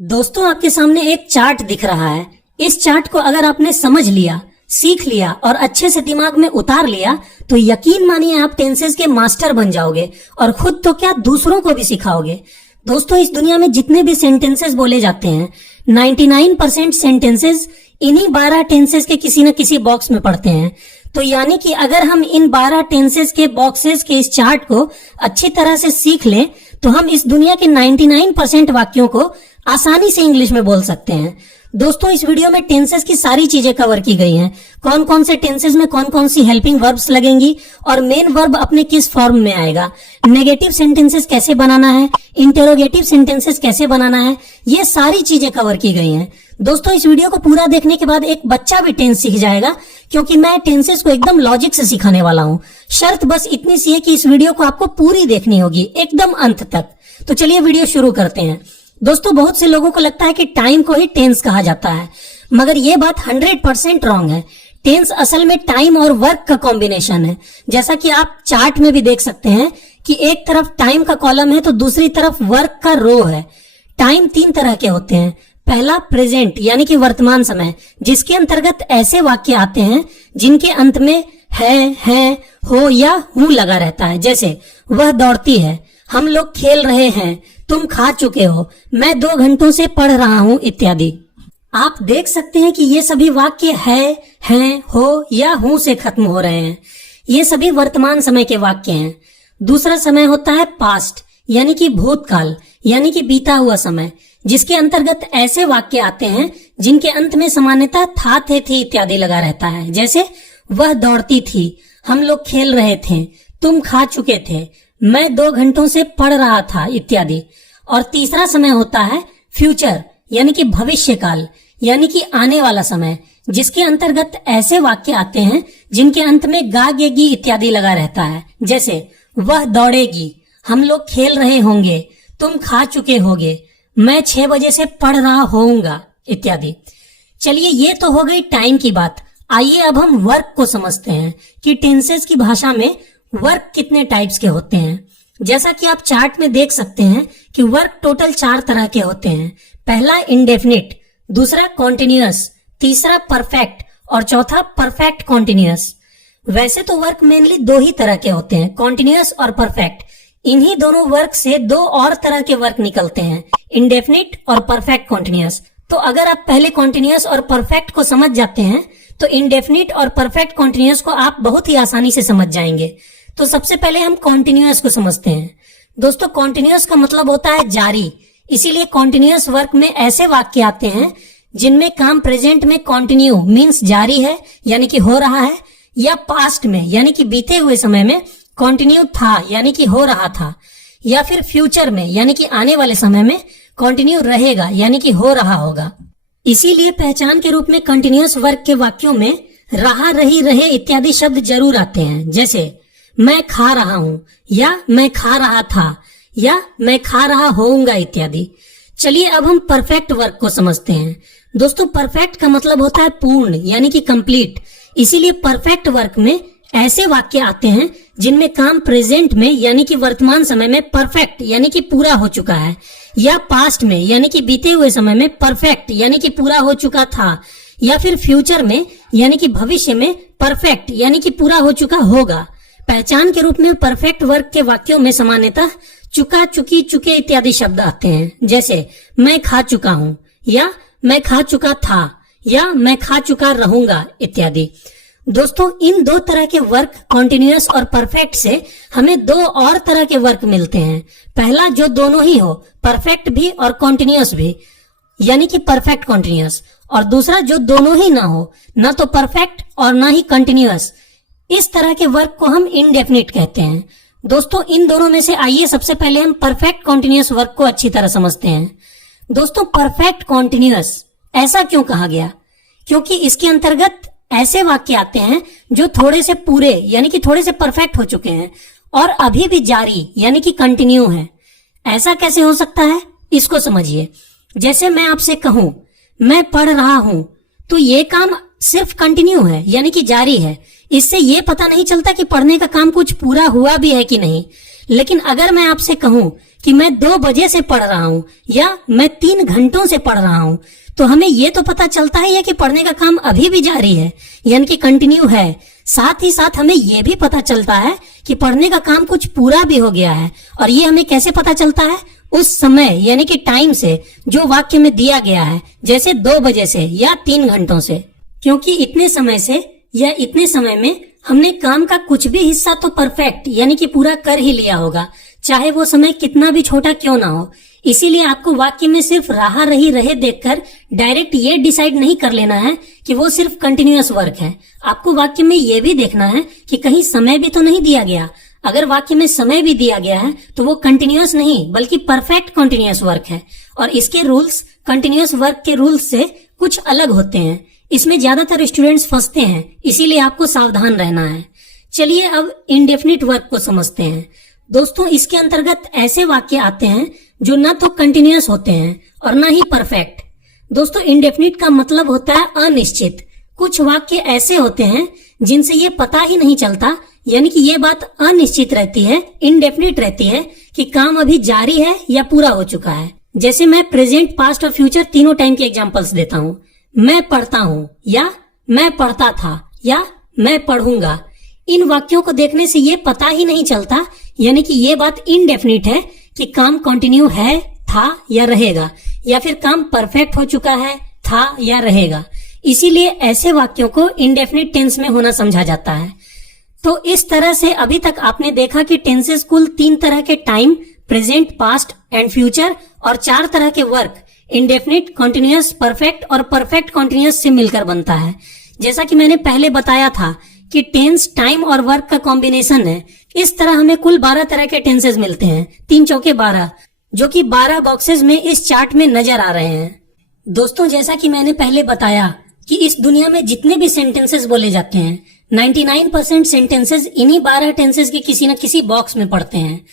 दोस्तों, आपके सामने एक चार्ट दिख रहा है। इस चार्ट को अगर आपने समझ लिया, सीख लिया और अच्छे से दिमाग में उतार लिया तो यकीन मानिए आप टेंसेस के मास्टर बन जाओगे और खुद तो क्या दूसरों को भी सिखाओगे। दोस्तों, इस दुनिया में जितने भी सेंटेंसेस बोले जाते हैं 99% सेंटेंसेस इन्हीं 12 टेंसेस के किसी न किसी बॉक्स में पढ़ते हैं। तो यानी कि अगर हम इन 12 टेंसेस के बॉक्सेस के इस चार्ट को अच्छी तरह से सीख लें तो हम इस दुनिया के 99% वाक्यों को आसानी से इंग्लिश में बोल सकते हैं। दोस्तों, इस वीडियो में टेंसेस की सारी चीजें कवर की गई हैं। कौन कौन से टेंसेस में कौन कौन सी हेल्पिंग वर्ब्स लगेंगी और मेन वर्ब अपने किस फॉर्म में आएगा, नेगेटिव सेंटेंसेस कैसे बनाना है, इंटरोगेटिव सेंटेंसेस कैसे बनाना है, ये सारी चीजें कवर की गई हैं। दोस्तों, इस वीडियो को पूरा देखने के बाद एक बच्चा भी टेंस सीख जाएगा, क्योंकि मैं टेंसेस को एकदम लॉजिक से सिखाने वाला हूँ। शर्त बस इतनी सी है कि इस वीडियो को आपको पूरी देखनी होगी, एकदम अंत तक। तो चलिए वीडियो शुरू करते हैं। दोस्तों, बहुत से लोगों को लगता है कि टाइम को ही टेंस कहा जाता है, मगर यह बात 100% रॉन्ग है। टेंस असल में टाइम और वर्क का कॉम्बिनेशन है। जैसा कि आप चार्ट में भी देख सकते हैं कि एक तरफ टाइम का कॉलम है तो दूसरी तरफ वर्क का रो है। टाइम 3 तरह के होते हैं। पहला प्रेजेंट यानी कि वर्तमान समय, जिसके अंतर्गत ऐसे वाक्य आते हैं जिनके अंत में है, हो या हूं लगा रहता है। जैसे वह दौड़ती है, हम लोग खेल रहे हैं, तुम खा चुके हो, मैं 2 घंटों से पढ़ रहा हूं इत्यादि। आप देख सकते हैं कि ये सभी वाक्य है, हो या हूं से खत्म हो रहे हैं। ये सभी वर्तमान समय के वाक्य हैं। दूसरा समय होता है पास्ट यानी कि भूतकाल यानी कि बीता हुआ समय, जिसके अंतर्गत ऐसे वाक्य आते हैं जिनके अंत में सामान्यतः था, थे, थी इत्यादि लगा रहता है। जैसे वह दौड़ती थी, हम लोग खेल रहे थे, तुम खा चुके थे, मैं 2 घंटों से पढ़ रहा था इत्यादि। और तीसरा समय होता है फ्यूचर यानी कि भविष्य काल यानी कि आने वाला समय, जिसके अंतर्गत ऐसे वाक्य आते हैं जिनके अंत में गागेगी इत्यादि लगा रहता है। जैसे वह दौड़ेगी, हम लोग खेल रहे होंगे, तुम खा चुके होगे, मैं 6 बजे से पढ़ रहा होऊंगा इत्यादि। चलिए, ये तो हो गई टाइम की बात। आइए अब हम वर्क को समझते हैं कि टेंसेस की भाषा में वर्क कितने टाइप्स के होते हैं। जैसा कि आप चार्ट में देख सकते हैं कि वर्क टोटल 4 तरह के होते हैं। पहला इंडेफिनिट, दूसरा कॉन्टिन्यूअस, तीसरा परफेक्ट और चौथा परफेक्ट कॉन्टिन्यूअस। वैसे तो वर्क मेनली 2 ही तरह के होते हैं, कॉन्टिन्यूअस और परफेक्ट। इन्हीं दोनों वर्क से 2 और तरह के वर्क निकलते हैं, इंडेफिनिट और परफेक्ट कॉन्टिन्यूअस। तो अगर आप पहले कॉन्टिन्यूअस और परफेक्ट को समझ जाते हैं तो इंडेफिनिट और परफेक्ट कॉन्टिन्यूअस को आप बहुत ही आसानी से समझ जाएंगे। तो सबसे पहले हम कॉन्टिन्यूअस को समझते हैं। दोस्तों, कॉन्टिन्यूअस का मतलब होता है जारी। इसीलिए कॉन्टिन्यूअस वर्क में ऐसे वाक्य आते हैं जिनमें काम प्रेजेंट में कॉन्टिन्यू मीन्स जारी है यानी कि हो रहा है, या पास्ट में यानी कि बीते हुए समय में कॉन्टिन्यू था यानी कि हो रहा था, या फिर फ्यूचर में यानी कि आने वाले समय में कॉन्टिन्यू रहेगा यानी कि हो रहा होगा। इसीलिए पहचान के रूप में कंटिन्यूअस वर्क के वाक्यों में रहा, रही, रहे इत्यादि शब्द जरूर आते हैं। जैसे मैं खा रहा हूं, या मैं खा रहा था, या मैं खा रहा होऊंगा इत्यादि। चलिए अब हम परफेक्ट वर्क को समझते हैं। दोस्तों, परफेक्ट का मतलब होता है पूर्ण यानी कि कंप्लीट। इसीलिए परफेक्ट वर्क में ऐसे वाक्य आते हैं जिनमें काम प्रेजेंट में यानी कि वर्तमान समय में परफेक्ट यानी कि पूरा हो चुका है, या पास्ट में यानी कि बीते हुए समय में परफेक्ट यानी कि पूरा हो चुका था, या फिर फ्यूचर में यानी कि भविष्य में परफेक्ट यानी कि पूरा हो चुका होगा। पहचान के रूप में परफेक्ट वर्क के वाक्यों में सामान्यतः चुका, चुकी, चुके इत्यादि शब्द आते हैं। जैसे मैं खा चुका हूं, या मैं खा चुका था, या मैं खा चुका रहूंगा इत्यादि। दोस्तों, इन 2 तरह के वर्क कॉन्टिन्यूअस और परफेक्ट से हमें 2 और तरह के वर्क मिलते हैं। पहला जो दोनों ही हो, परफेक्ट भी और कॉन्टिन्यूअस भी यानी कि परफेक्ट कॉन्टिन्यूअस, और दूसरा जो दोनों ही ना हो, ना तो परफेक्ट और ना ही कंटिन्यूअस। इस तरह के वर्क को हम इंडेफिनिट कहते हैं। दोस्तों, इन दोनों में से आइए सबसे पहले हम परफेक्ट कॉन्टिन्यूअस वर्क को अच्छी तरह समझते हैं। दोस्तों, परफेक्ट कॉन्टिन्यूअस ऐसा क्यों कहा गया? क्योंकि इसके अंतर्गत ऐसे वाक्य आते हैं जो थोड़े से पूरे यानी कि थोड़े से परफेक्ट हो चुके हैं और अभी भी जारी यानी कि कंटिन्यू है। ऐसा कैसे हो सकता है, इसको समझिए। जैसे मैं आपसे कहूं मैं पढ़ रहा हूं, तो ये काम सिर्फ कंटिन्यू है यानी कि जारी है। इससे ये पता नहीं चलता कि पढ़ने का काम कुछ पूरा हुआ भी है कि नहीं। लेकिन अगर मैं आपसे कहूं कि मैं 2 बजे से पढ़ रहा हूँ या मैं 3 घंटों से पढ़ रहा हूँ, तो हमें ये तो पता चलता है कि पढ़ने का काम अभी भी जारी है, यानी कि कंटिन्यू है। साथ ही साथ हमें ये भी पता चलता है कि पढ़ने का काम कुछ पूरा भी हो गया है। और ये हमें कैसे पता चलता है? उस समय यानी कि टाइम से जो वाक्य में दिया गया है, जैसे 2 बजे से या 3 घंटों से, क्योंकि इतने समय से या इतने समय में हमने काम का कुछ भी हिस्सा तो परफेक्ट यानी कि पूरा कर ही लिया होगा, चाहे वो समय कितना भी छोटा क्यों ना हो। इसीलिए आपको वाक्य में सिर्फ रहा रही रहे देखकर डायरेक्ट ये डिसाइड नहीं कर लेना है कि वो सिर्फ कंटिन्यूअस वर्क है। आपको वाक्य में ये भी देखना है कि कहीं समय भी तो नहीं दिया गया। अगर वाक्य में समय भी दिया गया है तो वो कंटिन्यूअस नहीं बल्कि परफेक्ट कंटिन्यूअस वर्क है, और इसके रूल्स कंटिन्यूअस वर्क के रूल्स से कुछ अलग होते हैं। इसमें ज्यादातर स्टूडेंट्स फंसते हैं, इसीलिए आपको सावधान रहना है। चलिए अब इंडेफिनिट वर्क को समझते हैं। दोस्तों, इसके अंतर्गत ऐसे वाक्य आते हैं जो ना तो कंटिन्यूअस होते हैं और ना ही परफेक्ट। दोस्तों, इंडेफिनिट का मतलब होता है अनिश्चित। कुछ वाक्य ऐसे होते हैं जिनसे ये पता ही नहीं चलता, यानी कि ये बात अनिश्चित रहती है, इनडेफिनिट रहती है कि काम अभी जारी है या पूरा हो चुका है। जैसे मैं प्रेजेंट, पास्ट और फ्यूचर तीनों टाइम के एग्जांपल्स देता हूँ। मैं पढ़ता हूँ या मैं पढ़ता था या मैं पढ़ूंगा। इन वाक्यों को देखने से ये पता ही नहीं चलता, यानी कि ये बात इनडेफिनिट है कि काम कंटिन्यू है, था या रहेगा, या फिर काम परफेक्ट हो चुका है, था या रहेगा। इसीलिए ऐसे वाक्यों को इंडेफिनिट टेंस में होना समझा जाता है। तो इस तरह से अभी तक आपने देखा कि टेंसेस कुल 3 तरह के time, present, past and future, और 4 तरह के वर्क, इंडेफिनिट, कंटिन्यूअस, परफेक्ट और परफेक्ट कंटिन्यूअस से मिलकर बनता है। जैसा कि मैंने पहले बताया था कि टेंस टाइम और वर्क का कॉम्बिनेशन है। इस तरह हमें कुल 12 तरह के टेंसेस मिलते हैं, 3 चौके 12, जो कि 12 बॉक्सेस में इस चार्ट में नजर आ रहे हैं। दोस्तों, जैसा कि मैंने पहले बताया कि इस दुनिया में जितने भी सेंटेंसेस बोले जाते हैं, 99% सेंटेंसेस इन्हीं 12 टेंसेस के किसी न किसी बॉक्स में पड़ते हैं।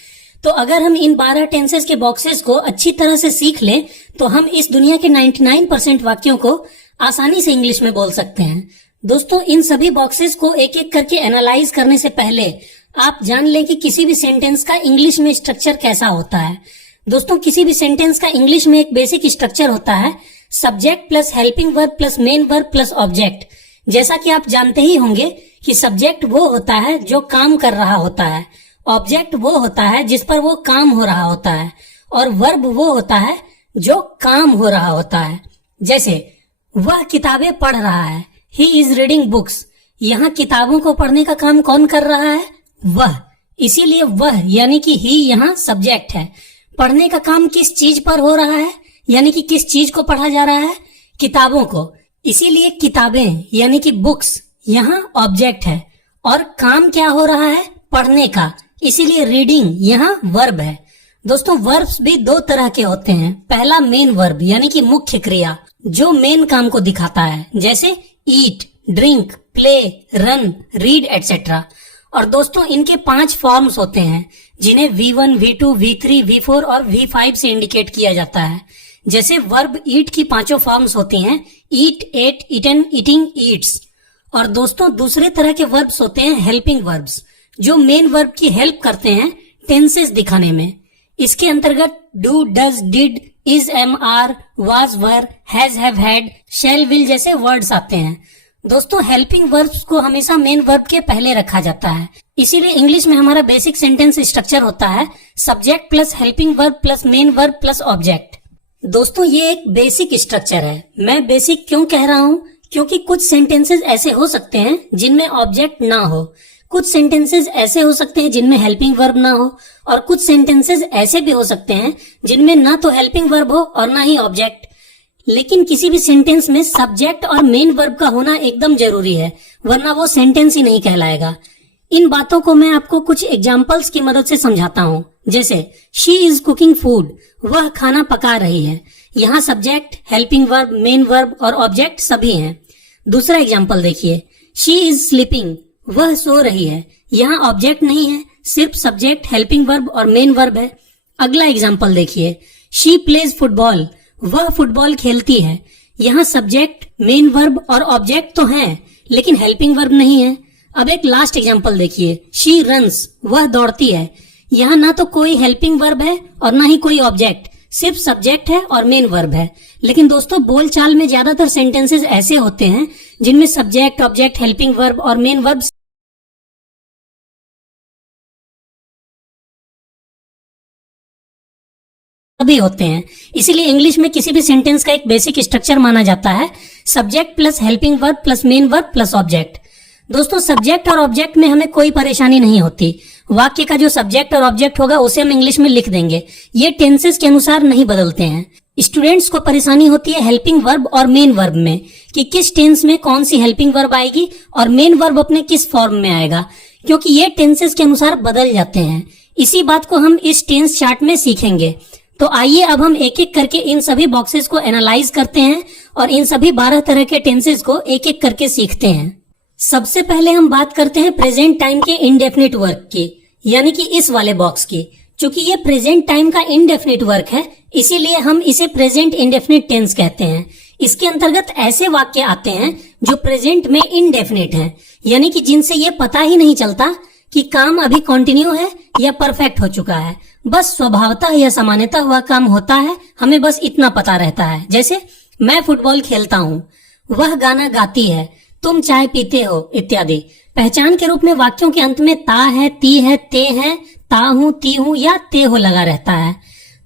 तो अगर हम इन 12 टेंसेस के बॉक्सेस को अच्छी तरह से सीख लें तो हम इस दुनिया के 99% वाक्यों को आसानी से इंग्लिश में बोल सकते हैं। दोस्तों, इन सभी बॉक्सेस को एक एक करके एनालाइज करने से पहले आप जान लें कि किसी भी सेंटेंस का इंग्लिश में स्ट्रक्चर कैसा होता है। दोस्तों, किसी भी सेंटेंस का इंग्लिश में एक बेसिक स्ट्रक्चर होता है, subject plus helping verb plus main verb plus object. जैसा कि आप जानते ही होंगे कि सब्जेक्ट वो होता है जो काम कर रहा होता है, ऑब्जेक्ट वो होता है जिस पर वो काम हो रहा होता है, और वर्ब वो होता है जो काम हो रहा होता है। जैसे वह किताबें पढ़ रहा है, ही इज रीडिंग बुक्स। यहाँ किताबों को पढ़ने का काम कौन कर रहा है? वह। इसीलिए वह यानी कि ही यहाँ सब्जेक्ट है। पढ़ने का काम किस चीज पर हो रहा है, यानी कि किस चीज को पढ़ा जा रहा है? किताबों को। इसीलिए किताबें यानी कि बुक्स यहाँ ऑब्जेक्ट है, और काम क्या हो रहा है? पढ़ने का। इसीलिए रीडिंग यहाँ वर्ब है। दोस्तों, वर्ब्स भी 2 तरह के होते हैं। पहला मेन वर्ब यानी कि मुख्य क्रिया, जो मेन काम को दिखाता है, जैसे eat, drink, play, run, read etcetera. और दोस्तों, इनके 5 फॉर्म्स होते हैं जिन्हें V1, V2, V3, V4 और V5 से इंडिकेट किया जाता है। जैसे वर्ब ईट की 5 फॉर्म्स होती हैं, eat, ate, eaten, eating, eats. और दोस्तों, दूसरे तरह के वर्ब्स होते हैं हेल्पिंग वर्ब्स, जो मेन वर्ब की हेल्प करते हैं टेंसेस दिखाने में। इसके अंतर्गत do, does, did, is, am, are, was, were, has, have, had, shall, will जैसे वर्ड्स आते हैं। दोस्तों, हेल्पिंग वर्ब्स को हमेशा मेन वर्ब के पहले रखा जाता है। इसीलिए इंग्लिश में हमारा बेसिक सेंटेंस स्ट्रक्चर होता है subject plus helping verb plus main verb plus object. दोस्तों, ये एक बेसिक स्ट्रक्चर है। मैं बेसिक क्यों कह रहा हूँ? क्योंकि कुछ सेंटेंसेस ऐसे हो सकते हैं जिनमें ऑब्जेक्ट ना हो, कुछ सेंटेंसेस ऐसे हो सकते हैं जिनमें हेल्पिंग वर्ब ना हो, और कुछ सेंटेंसेस ऐसे भी हो सकते हैं जिनमें ना तो हेल्पिंग वर्ब हो और ना ही ऑब्जेक्ट। लेकिन किसी भी सेंटेंस में सब्जेक्ट और मेन वर्ब का होना एकदम जरूरी है, वरना वो सेंटेंस ही नहीं कहलाएगा। इन बातों को मैं आपको कुछ एग्जाम्पल्स की मदद से समझाता हूँ। जैसे शी इज कुकिंग फूड, वह खाना पका रही है। यहाँ subject, helping verb, main verb और ऑब्जेक्ट सभी हैं। दूसरा एग्जाम्पल देखिए, शी इज स्लीपिंग, वह सो रही है। यहाँ ऑब्जेक्ट नहीं है, सिर्फ सब्जेक्ट, हेल्पिंग वर्ब और मेन वर्ब है। अगला एग्जाम्पल देखिए, शी प्लेज फुटबॉल, वह फुटबॉल खेलती है। यहाँ सब्जेक्ट, मेन वर्ब और ऑब्जेक्ट तो हैं, लेकिन हेल्पिंग वर्ब नहीं है। अब एक लास्ट एग्जाम्पल देखिए, शी रन्स, वह दौड़ती है। यहाँ ना तो कोई हेल्पिंग वर्ब है और ना ही कोई ऑब्जेक्ट, सिर्फ सब्जेक्ट है और मेन वर्ब है। लेकिन दोस्तों बोलचाल में ज्यादातर सेंटेंसेस ऐसे होते हैं जिनमें सब्जेक्ट, ऑब्जेक्ट, हेल्पिंग वर्ब और मेन वर्ब सभी होते हैं। इसीलिए इंग्लिश में किसी भी सेंटेंस का एक बेसिक स्ट्रक्चर माना जाता है subject plus helping verb plus main verb plus object. दोस्तों सब्जेक्ट और ऑब्जेक्ट में हमें कोई परेशानी नहीं होती। वाक्य का जो सब्जेक्ट और ऑब्जेक्ट होगा उसे हम इंग्लिश में लिख देंगे। ये टेंसेस के अनुसार नहीं बदलते हैं। स्टूडेंट्स को परेशानी होती है हेल्पिंग वर्ब और मेन वर्ब में कि किस टेंस में कौन सी हेल्पिंग वर्ब आएगी और मेन वर्ब अपने किस फॉर्म में आएगा, क्योंकि ये टेंसेस के अनुसार बदल जाते हैं। इसी बात को हम इस टेंस चार्ट में सीखेंगे। तो आइए अब हम एक एक करके इन सभी बॉक्सेस को एनालाइज करते हैं और इन सभी 12 तरह के टेंसेस को एक एक करके सीखते हैं। सबसे पहले हम बात करते हैं प्रेजेंट टाइम के इनडेफिनिट वर्क की, यानी कि इस वाले बॉक्स की। चूंकि ये प्रेजेंट टाइम का इनडेफिनिट वर्क है, इसीलिए हम इसे प्रेजेंट इंडेफिनिट टेंस कहते हैं। इसके अंतर्गत ऐसे वाक्य आते हैं जो प्रेजेंट में इनडेफिनिट हैं, यानी कि जिनसे ये पता ही नहीं चलता कि काम अभी कंटिन्यू है या परफेक्ट हो चुका है। बस स्वभावतः या सामान्यतः हुआ काम होता है, हमें बस इतना पता रहता है। जैसे मैं फुटबॉल खेलता हूँ, वह गाना गाती है, तुम चाय पीते हो इत्यादि। पहचान के रूप में वाक्यों के अंत में ता है, ती है, ते है, ता हूँ, ती हूँ या ते हो लगा रहता है।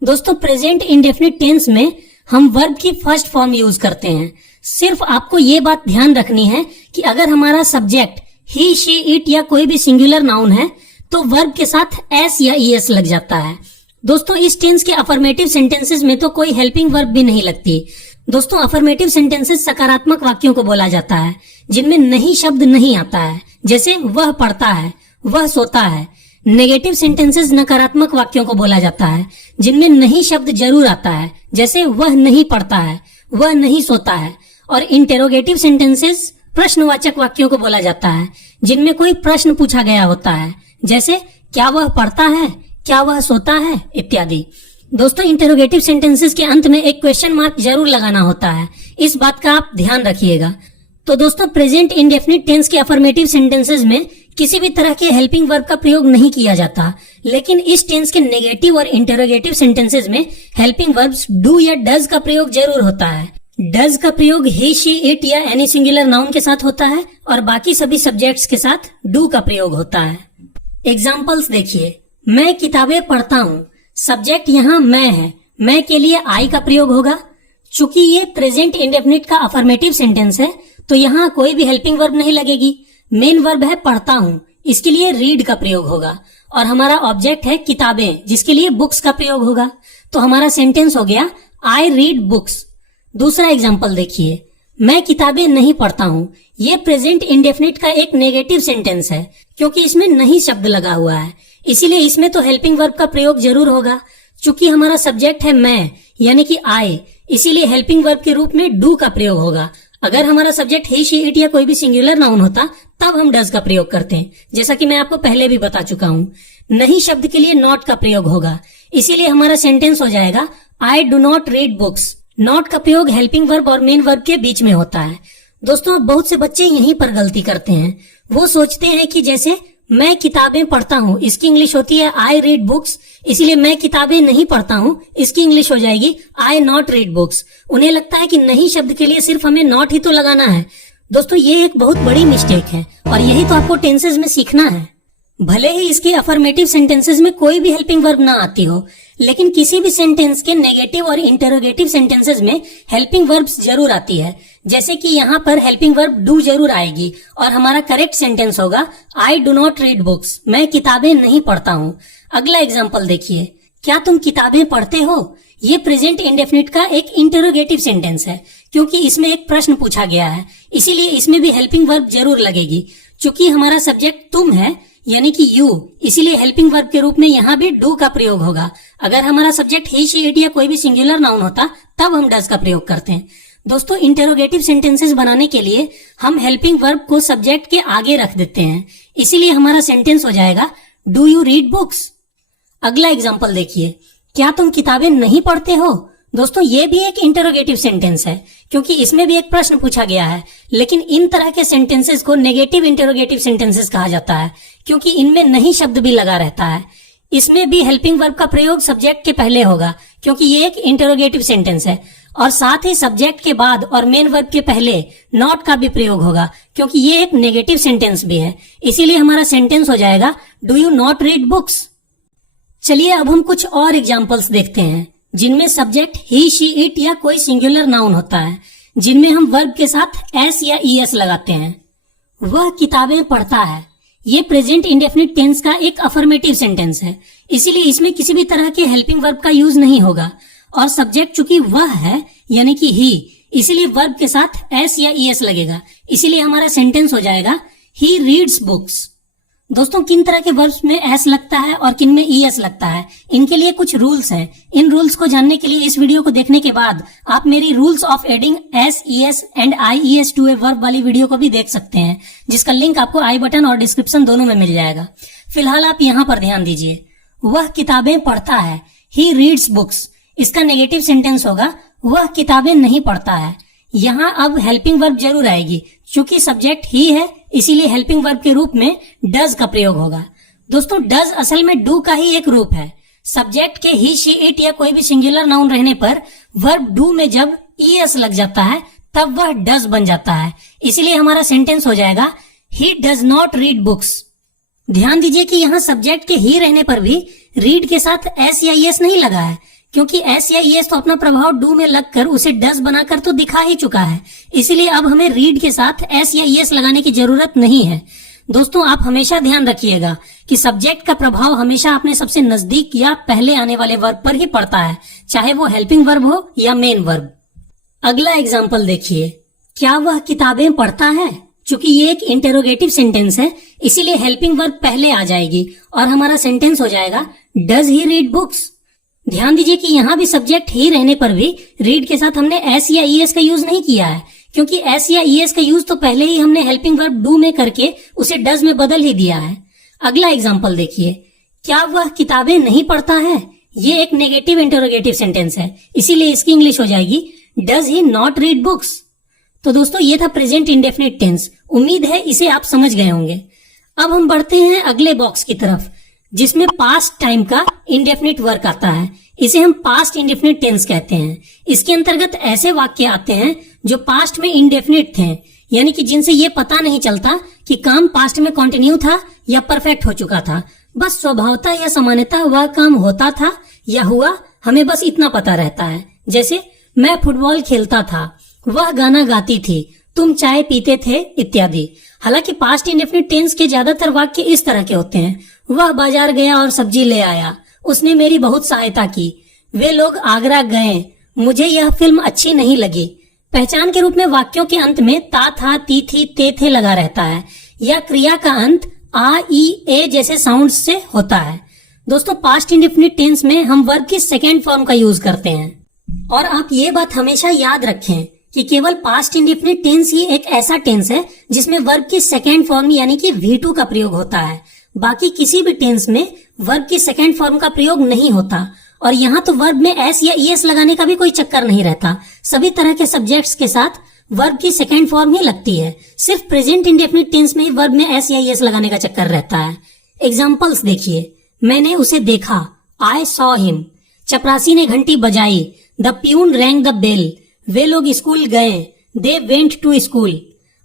दोस्तों प्रेजेंट इंडेफिनिट टेंस में हम वर्ब की फर्स्ट फॉर्म यूज करते हैं। सिर्फ आपको ये बात ध्यान रखनी है कि अगर हमारा सब्जेक्ट ही, शी, इट या कोई भी सिंगुलर नाउन है तो वर्ब के साथ एस या ईएस लग जाता है। दोस्तों इस टेंस के अफर्मेटिव सेंटेंसेस में तो कोई हेल्पिंग वर्ब भी नहीं लगती। दोस्तों अफर्मेटिव सेंटेंसेस सकारात्मक वाक्यों को बोला जाता है जिनमें नहीं शब्द नहीं आता है, जैसे वह पढ़ता है, वह सोता है। नेगेटिव सेंटेंसेस नकारात्मक वाक्यों को बोला जाता है जिनमें नहीं शब्द जरूर आता है, जैसे वह नहीं पढ़ता है, वह नहीं सोता है। और इंटेरोगेटिव सेंटेंसेस प्रश्नवाचक वाक्यों को बोला जाता है जिनमें कोई प्रश्न पूछा गया होता है, जैसे क्या वह पढ़ता है, क्या वह सोता है इत्यादि। दोस्तों इंटेरोगेटिव सेंटेंसेस के अंत में एक क्वेश्चन मार्क जरूर लगाना होता है, इस बात का आप ध्यान रखिएगा। तो दोस्तों प्रेजेंट इंडेफिनिट टेंस के अफर्मेटिव सेंटेंसेस में किसी भी तरह के हेल्पिंग वर्ब का प्रयोग नहीं किया जाता, लेकिन इस टेंस के नेगेटिव और इंटेरोगेटिव सेंटेंसेस में हेल्पिंग वर्ब्स डू या डज का प्रयोग जरूर होता है। डज का प्रयोग ही, शी, इट या एनी सिंगुलर नाउन के साथ होता है और बाकी सभी सब्जेक्ट्स के साथ डू का प्रयोग होता है। एग्जाम्पल्स देखिए, मैं किताबें पढ़ता हूँ, सब्जेक्ट यहाँ मैं है, मैं के लिए आई का प्रयोग होगा। चूंकि ये प्रेजेंट इंडेफिनिट का अफर्मेटिव सेंटेंस है तो यहाँ कोई भी हेल्पिंग वर्ब नहीं लगेगी। मेन वर्ब है पढ़ता हूँ, इसके लिए रीड का प्रयोग होगा। और हमारा ऑब्जेक्ट है किताबें, जिसके लिए बुक्स का प्रयोग होगा। तो हमारा सेंटेंस हो गया आई रीड बुक्स। दूसरा एग्जाम्पल देखिए, मैं किताबें नहीं पढ़ता हूँ। ये प्रेजेंट इंडेफिनिट का एक नेगेटिव सेंटेंस है क्योंकि इसमें नहीं शब्द लगा हुआ है, इसीलिए इसमें तो हेल्पिंग वर्ब का प्रयोग जरूर होगा। चूंकि हमारा सब्जेक्ट है मैं यानी कि आई, इसीलिए हेल्पिंग वर्ब के रूप में डू का प्रयोग होगा। अगर हमारा सब्जेक्ट ही, शी, इट या कोई भी सिंगुलर नाउन होता तब हम डज का प्रयोग करते हैं, जैसा कि मैं आपको पहले भी बता चुका हूँ। नहीं शब्द के लिए नॉट का प्रयोग होगा, इसीलिए हमारा सेंटेंस हो जाएगा I do not read books. Not का प्रयोग हेल्पिंग वर्ब और मेन वर्ब के बीच में होता है। दोस्तों बहुत से बच्चे यहीं पर गलती करते हैं। वो सोचते हैं कि जैसे मैं किताबें पढ़ता हूँ, इसकी इंग्लिश होती है आई रीड बुक्स, इसीलिए मैं किताबें नहीं पढ़ता हूँ, इसकी इंग्लिश हो जाएगी आई नॉट रीड बुक्स। उन्हें लगता है कि नहीं शब्द के लिए सिर्फ हमें नॉट ही तो लगाना है। दोस्तों ये एक बहुत बड़ी मिस्टेक है और यही तो आपको टेंसेस में सीखना है। भले ही इसके अफर्मेटिव सेंटेंसेस में कोई भी हेल्पिंग वर्ब ना आती हो, लेकिन किसी भी सेंटेंस के नेगेटिव और इंटरोगेटिव सेंटेंसेस में हेल्पिंग वर्ब्स जरूर आती है। जैसे कि यहाँ पर हेल्पिंग वर्ब डू जरूर आएगी और हमारा करेक्ट सेंटेंस होगा I do not read books, मैं किताबें नहीं पढ़ता हूँ। अगला एग्जाम्पल देखिए, क्या तुम किताबें पढ़ते हो? ये प्रेजेंट इंडेफिनिट का एक इंटरोगेटिव सेंटेंस है क्योंकि इसमें एक प्रश्न पूछा गया है, इसीलिए इसमें भी हेल्पिंग वर्ब जरूर लगेगी। चूंकि हमारा सब्जेक्ट तुम है यानी कि यू, इसीलिए हेल्पिंग वर्ब के रूप में यहाँ भी डू का प्रयोग होगा। अगर हमारा सब्जेक्ट ही, शी, इट या कोई भी सिंगुलर नाउन होता तब हम डज का प्रयोग करते हैं। दोस्तों इंटरोगेटिव सेंटेंसेस बनाने के लिए हम हेल्पिंग वर्ब को सब्जेक्ट के आगे रख देते हैं, इसीलिए हमारा सेंटेंस हो जाएगा डू यू रीड बुक्स। अगला एग्जाम्पल देखिए, क्या तुम किताबें नहीं पढ़ते हो? दोस्तों ये भी एक इंटरोगेटिव सेंटेंस है क्योंकि इसमें भी एक प्रश्न पूछा गया है, लेकिन इन तरह के सेंटेंसेस को नेगेटिव इंटरोगेटिव सेंटेंसेस कहा जाता है क्योंकि इनमें नहीं शब्द भी लगा रहता है। इसमें भी हेल्पिंग वर्ब का प्रयोग सब्जेक्ट के पहले होगा क्योंकि ये एक इंटरोगेटिव सेंटेंस है, और साथ ही सब्जेक्ट के बाद और मेन वर्ब के पहले नॉट का भी प्रयोग होगा क्योंकि ये एक नेगेटिव सेंटेंस भी है। इसीलिए हमारा सेंटेंस हो जाएगा do you not read books. चलिए अब हम कुछ और एग्जाम्पल्स देखते हैं जिनमें सब्जेक्ट ही, शी, इट या कोई सिंगुलर नाउन होता है, जिनमें हम वर्ब के साथ एस या ईएस लगाते हैं। वह किताबें पढ़ता है, ये प्रेजेंट इंडेफिनिट टेंस का एक अफर्मेटिव सेंटेंस है, इसीलिए इसमें किसी भी तरह के हेल्पिंग वर्ब का यूज नहीं होगा, और सब्जेक्ट चूंकि वह है यानी कि ही, इसीलिए वर्ब के साथ एस या ईएस लगेगा। इसीलिए हमारा सेंटेंस हो जाएगा ही रीड्स बुक्स। दोस्तों, किन तरह के वर्ब्स में एस लगता है और किन में ईएस लगता है, इनके लिए कुछ रूल्स हैं। इन रूल्स को जानने के लिए इस वीडियो को देखने के बाद आप मेरी rules of adding S, ES and IES to a verb वाली वीडियो को भी देख सकते हैं, जिसका लिंक आपको आई बटन और डिस्क्रिप्शन दोनों में मिल जाएगा। फिलहाल आप यहाँ पर ध्यान दीजिए। वह किताबें पढ़ता है, ही रीड्स बुक्स। इसका नेगेटिव सेंटेंस होगा वह किताबें नहीं पढ़ता है। यहाँ अब हेल्पिंग वर्ब जरूर आएगी, चूंकि सब्जेक्ट ही है इसीलिए हेल्पिंग वर्ब के रूप में डज का प्रयोग होगा। दोस्तों, डज असल में डू का ही एक रूप है। सब्जेक्ट के ही, शी, इट या कोई भी सिंगुलर नाउन रहने पर वर्ब डू में जब ईएस लग जाता है तब वह डज बन जाता है। इसीलिए हमारा सेंटेंस हो जाएगा he does not read books. ध्यान दीजिए कि यहाँ सब्जेक्ट के ही रहने पर भी रीड के साथ एस या ईएस नहीं लगा है, क्योंकि एस या ईएस तो अपना प्रभाव डू में लगकर उसे डज बनाकर तो दिखा ही चुका है। इसीलिए अब हमें रीड के साथ एस या ईएस लगाने की जरूरत नहीं है। दोस्तों, आप हमेशा ध्यान रखिएगा कि सब्जेक्ट का प्रभाव हमेशा अपने सबसे नजदीक या पहले आने वाले वर्ब पर ही पड़ता है, चाहे वो हेल्पिंग वर्ब हो या मेन वर्ब। अगला एग्जाम्पल देखिए। क्या वह किताबें पढ़ता है? चूंकि ये एक इंटेरोगेटिव सेंटेंस है इसीलिए हेल्पिंग वर्ब पहले आ जाएगी और हमारा सेंटेंस हो जाएगा डज ही रीड बुक्स। ध्यान दीजिए कि यहाँ भी सब्जेक्ट ही रहने पर भी रीड के साथ हमने एस या ईएस का यूज नहीं किया है, क्योंकि एस या ईएस का यूज तो पहले ही हमने हेल्पिंग वर्ब डू में करके उसे डज में बदल ही दिया है। अगला एग्जांपल देखिए। क्या वह किताबें नहीं पढ़ता है? ये एक नेगेटिव इंटरोगेटिव सेंटेंस है, इसीलिए इसकी इंग्लिश हो जाएगी does he not read books. तो दोस्तों, ये था प्रेजेंट इंडेफिनिट टेंस। उम्मीद है इसे आप समझ गए होंगे। अब हम बढ़ते हैं अगले बॉक्स की तरफ, जिसमें पास्ट टाइम का इंडेफिनिट वर्क आता है। इसे हम पास्ट इंडेफिनिट टेंस कहते हैं। इसके अंतर्गत ऐसे वाक्य आते हैं जो पास्ट में इंडेफिनिट थे, यानी कि जिनसे ये पता नहीं चलता कि काम पास्ट में कंटिन्यू था या परफेक्ट हो चुका था। बस स्वभावतः या सामान्यतः वह काम होता था या हुआ, हमें बस इतना पता रहता है। जैसे मैं फुटबॉल खेलता था, वह गाना गाती थी, तुम चाय पीते थे, इत्यादि। हालांकि पास्ट इंडेफिनिट टेंस के ज्यादातर वाक्य इस तरह के होते हैं। वह बाजार गया और सब्जी ले आया, उसने मेरी बहुत सहायता की, वे लोग आगरा गए, मुझे यह फिल्म अच्छी नहीं लगी। पहचान के रूप में वाक्यों के अंत में ता, था, ती, थी, ते, थे लगा रहता है, या क्रिया का अंत आ, ई, ए जैसे साउंड से होता है। दोस्तों, पास्ट इंडेफिनिट टेंस में हम वर्ब की सेकेंड फॉर्म का यूज करते हैं। और आप ये बात हमेशा याद रखें कि केवल पास्ट इंडेफिनिट टेंस ही एक ऐसा टेंस है जिसमें वर्ब की सेकेंड फॉर्म यानी कि V2 का प्रयोग होता है। बाकी किसी भी टेंस में वर्ब की सेकेंड फॉर्म का प्रयोग नहीं होता, और यहाँ तो वर्ब में एस या ईएस लगाने का भी कोई चक्कर नहीं रहता। सभी तरह के सब्जेक्ट्स के साथ वर्ब की सेकेंड फॉर्म ही लगती है। सिर्फ प्रेजेंट इंडेफिनिट टेंस में ही वर्ब में एस या ईएस लगाने का चक्कर रहता है। एग्जाम्पल्स देखिए। मैंने उसे देखा, आई सॉ हिम। चपरासी ने घंटी बजाई, the peon rang the bell. वे लोग स्कूल गए, दे वेंट टू स्कूल।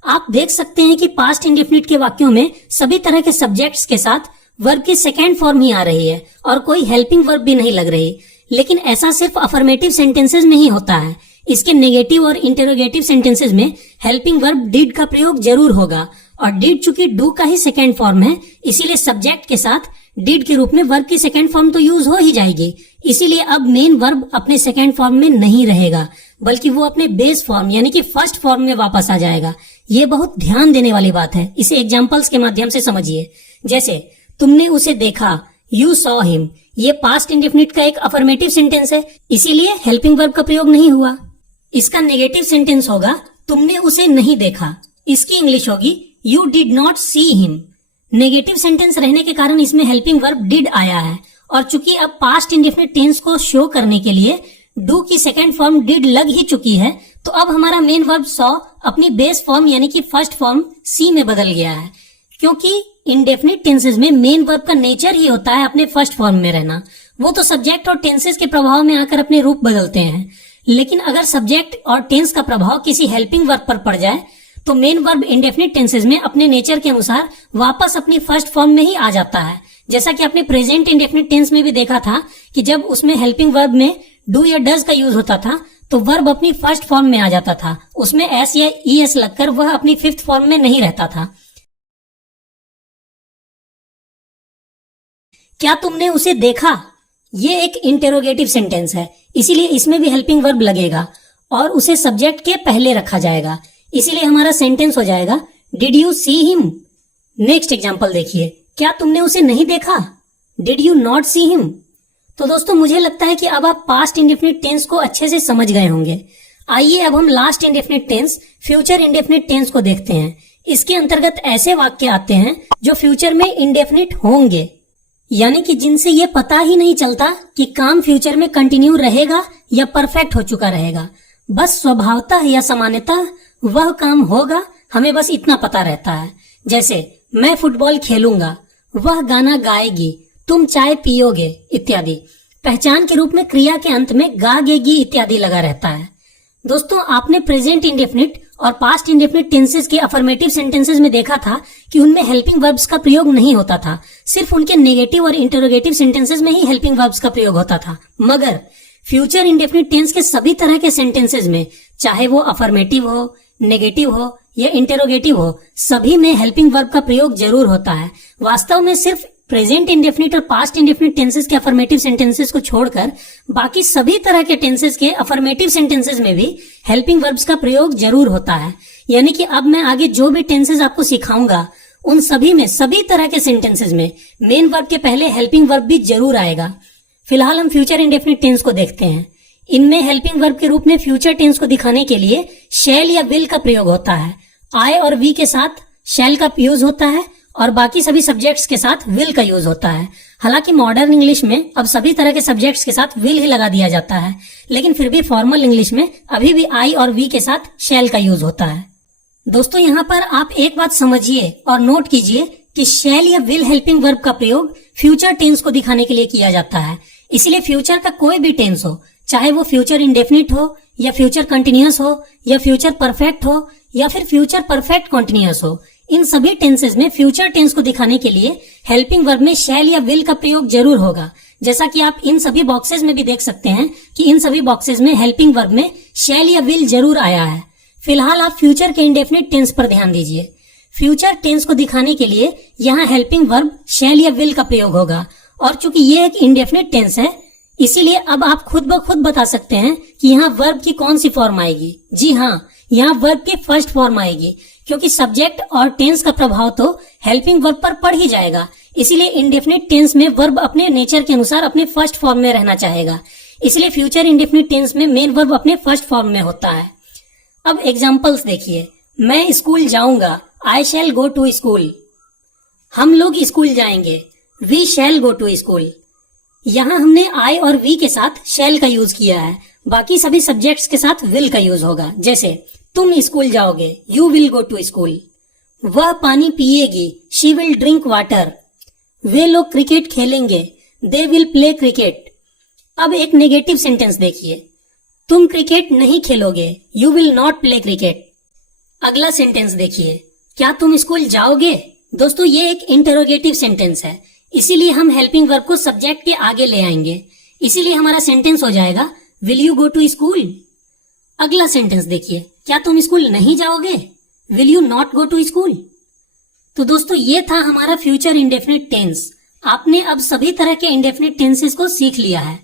आप देख सकते हैं कि पास्ट इंडेफिनिट के वाक्यों में सभी तरह के सब्जेक्ट्स के साथ वर्ब की सेकेंड फॉर्म ही आ रही है और कोई हेल्पिंग वर्ब भी नहीं लग रही। लेकिन ऐसा सिर्फ अफर्मेटिव सेंटेंसेस में ही होता है। इसके नेगेटिव और इंटेरोगेटिव सेंटेंसेस में हेल्पिंग वर्ब डिड का प्रयोग जरूर होगा, और डिड चूंकि डू का ही सेकेंड फॉर्म है इसीलिए सब्जेक्ट के साथ डिड के रूप में वर्ब की सेकेंड फॉर्म तो यूज हो ही जाएगी। इसीलिए अब मेन वर्ब अपने सेकेंड फॉर्म में नहीं रहेगा, बल्कि वो अपने बेस फॉर्म यानी कि फर्स्ट फॉर्म में वापस आ जाएगा। ये बहुत ध्यान देने वाली बात है, इसे एग्जांपल्स के माध्यम से समझिए। जैसे तुमने उसे देखा, यू सॉ हिम। ये पास्ट इंडेफिनिट का एक अफर्मेटिव सेंटेंस है, इसीलिए हेल्पिंग वर्ब का प्रयोग नहीं हुआ। इसका नेगेटिव सेंटेंस होगा तुमने उसे नहीं देखा। इसकी इंग्लिश होगी you did not see him. Negative sentence रहने के कारण इसमें हेल्पिंग वर्ब डिड आया है, और चूंकि अब पास्ट इंडेफिनिट टेंस को शो करने के लिए डू की सेकेंड फॉर्म डिड लग ही चुकी है, तो अब हमारा मेन वर्ब सॉ अपनी बेस फॉर्म यानी कि फर्स्ट फॉर्म सी में बदल गया है। क्योंकि इंडेफिनिट टेंसेस में मेन वर्ब का नेचर ही होता है अपने फर्स्ट फॉर्म में रहना। वो तो सब्जेक्ट और टेंसेस के प्रभाव में आकर अपने रूप बदलते हैं, लेकिन अगर सब्जेक्ट और टेंस का प्रभाव किसी हेल्पिंग वर्ब पर पड़ जाए तो मेन वर्ब इंडेफिनिट टेंसेस में अपने नेचर के अनुसार वापस अपनी फर्स्ट फॉर्म में ही आ जाता है। जैसा कि आपने प्रेजेंट इंडेफिनिट टेंस में भी देखा था कि जब उसमें हेल्पिंग वर्ब में डू या डज का यूज होता था तो वर्ब अपनी फर्स्ट फॉर्म में आ जाता था, उसमें एस या ईएस लगकर वह अपनी फिफ्थ फॉर्म में नहीं रहता था। क्या तुमने उसे देखा? ये एक इंटेरोगेटिव सेंटेंस है, इसीलिए इसमें भी हेल्पिंग वर्ब लगेगा और उसे सब्जेक्ट के पहले रखा जाएगा, इसीलिए हमारा सेंटेंस हो जाएगा did you see him. Next example देखिए, क्या तुमने उसे नहीं देखा? Did you not see him. तो दोस्तों मुझे लगता है कि अब आप पास्ट इंडेफिनिट टेंस को अच्छे से समझ गए होंगे। आइए अब हम last indefinite tense future indefinite tense को देखते हैं। इसके अंतर्गत ऐसे वाक्य आते हैं जो फ्यूचर में इंडेफिनिट होंगे, यानी कि जिनसे ये पता ही नहीं चलता कि काम फ्यूचर में कंटिन्यू रहेगा या परफेक्ट हो चुका रहेगा। बस स्वभावतः या सामान्यतः वह काम होगा, हमें बस इतना पता रहता है। जैसे मैं फुटबॉल खेलूंगा, वह गाना गाएगी, तुम चाय पियोगे इत्यादि। पहचान के रूप में क्रिया के अंत में गागेगी इत्यादि लगा रहता है। दोस्तों आपने प्रेजेंट इंडेफिनिट और पास्ट इंडेफिनिट टेंसेस के अफर्मेटिव सेंटेंसेस में देखा था कि उनमें हेल्पिंग वर्ब्स का प्रयोग नहीं होता था, सिर्फ उनके नेगेटिव और इंटरोगेटिव सेंटेंसेस में ही हेल्पिंग वर्ब्स का प्रयोग होता था। मगर फ्यूचर इंडेफिनिट टेंस के सभी तरह के सेंटेंसेस में, चाहे वो अफर्मेटिव हो, नेगेटिव हो या इंटरोगेटिव हो, सभी में हेल्पिंग वर्ब का प्रयोग जरूर होता है। वास्तव में सिर्फ प्रेजेंट इंडेफिनिट और पास्ट इंडेफिनिट टेंसेस के अफर्मेटिव सेंटेंसेस को छोड़कर बाकी सभी तरह के टेंसेस के अफर्मेटिव सेंटेंसेस में भी हेल्पिंग वर्ब्स का प्रयोग जरूर होता है। यानी कि अब मैं आगे जो भी टेंसेस आपको सिखाऊंगा उन सभी में, सभी तरह के सेंटेंसेस में मेन वर्ब के पहले हेल्पिंग वर्ब भी जरूर आएगा। फिलहाल हम फ्यूचर इंडेफिनिट टेंस को देखते हैं। इनमें हेल्पिंग वर्ब के रूप में फ्यूचर टेंस को दिखाने के लिए शैल या विल का प्रयोग होता है। आई और वी के साथ शैल का यूज होता है और बाकी सभी सब्जेक्ट्स के साथ विल का यूज होता है। हालांकि मॉडर्न इंग्लिश में अब सभी तरह के सब्जेक्ट्स के साथ विल ही लगा दिया जाता है, लेकिन फिर भी फॉर्मल इंग्लिश में अभी भी आई और वी के साथ शैल का यूज होता है। दोस्तों यहाँ पर आप एक बात समझिए और नोट कीजिए कि शैल या विल हेल्पिंग वर्ब का प्रयोग फ्यूचर टेंस को दिखाने के लिए किया जाता है। इसलिए फ्यूचर का कोई भी टेंस हो, चाहे वो फ्यूचर इंडेफिनिट हो या फ्यूचर कंटिन्यूअस हो या फ्यूचर परफेक्ट हो या फिर फ्यूचर परफेक्ट कंटिन्यूअस हो, इन सभी टेंसेस में फ्यूचर टेंस को दिखाने के लिए हेल्पिंग वर्ब में शैल या विल का प्रयोग जरूर होगा। जैसा कि आप इन सभी बॉक्सेस में भी देख सकते हैं कि इन सभी बॉक्सेस में हेल्पिंग वर्ब में शैल या विल जरूर आया है। फिलहाल आप फ्यूचर के इंडेफिनिट टेंस पर ध्यान दीजिए। फ्यूचर टेंस को दिखाने के लिए यहाँ हेल्पिंग वर्ब शैल या विल का प्रयोग होगा और चूंकि ये एक इंडेफिनिट टेंस है इसीलिए अब आप खुद ब खुद बता सकते हैं कि यहाँ वर्ब की कौन सी फॉर्म आएगी। जी हाँ, यहाँ वर्ब की फर्स्ट फॉर्म आएगी, क्योंकि सब्जेक्ट और टेंस का प्रभाव तो हेल्पिंग वर्ब पर पड़ ही जाएगा। इसीलिए इंडेफिनिट टेंस में वर्ब अपने नेचर के अनुसार अपने फर्स्ट फॉर्म में रहना चाहेगा, इसलिए फ्यूचर इंडेफिनिट टेंस में मेन वर्ब अपने फर्स्ट फॉर्म में होता है। अब एग्जाम्पल्स देखिए। मैं स्कूल जाऊंगा, आई शैल गो टू स्कूल। हम लोग स्कूल जाएंगे, we shall go to school. यहाँ हमने आई और वी के साथ शैल का यूज किया है, बाकी सभी सब्जेक्ट्स के साथ विल का यूज होगा। जैसे तुम स्कूल जाओगे, you will go to school. वह पानी पिएगी, शी विल ड्रिंक वाटर। वे लोग क्रिकेट खेलेंगे, दे विल प्ले क्रिकेट। अब एक नेगेटिव सेंटेंस देखिए। तुम क्रिकेट नहीं खेलोगे, you will not play cricket. अगला सेंटेंस देखिए। क्या तुम स्कूल जाओगे? दोस्तों ये एक इंटरोगेटिव सेंटेंस है, इसीलिए हम हेल्पिंग वर्ब को सब्जेक्ट के आगे ले आएंगे। इसीलिए हमारा सेंटेंस हो जाएगा will you go to school. अगला सेंटेंस देखिए। क्या तुम स्कूल नहीं जाओगे? Will you not go to school. तो दोस्तों ये था हमारा फ्यूचर इंडेफिनिट टेंस। आपने अब सभी तरह के इंडेफिनिट टेंसेस को सीख लिया है।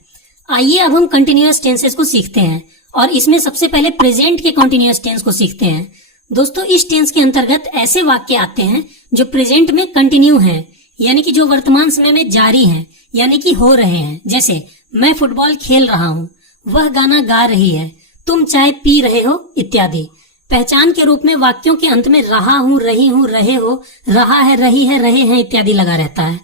आइए अब हम कंटिन्यूअस टेंसेस को सीखते हैं और इसमें सबसे पहले प्रेजेंट के कंटिन्यूअस टेंस को सीखते हैं। दोस्तों इस टेंस के अंतर्गत ऐसे वाक्य आते हैं जो प्रेजेंट में कंटिन्यू हैं, यानी कि जो वर्तमान समय में जारी हैं, यानी कि हो रहे हैं। जैसे मैं फुटबॉल खेल रहा हूँ, वह गाना गा रही है, तुम चाय पी रहे हो इत्यादि। पहचान के रूप में वाक्यों के अंत में रहा हूँ, रही हूँ, रहे हो, रहा है, रही है, रहे हैं इत्यादि लगा रहता है।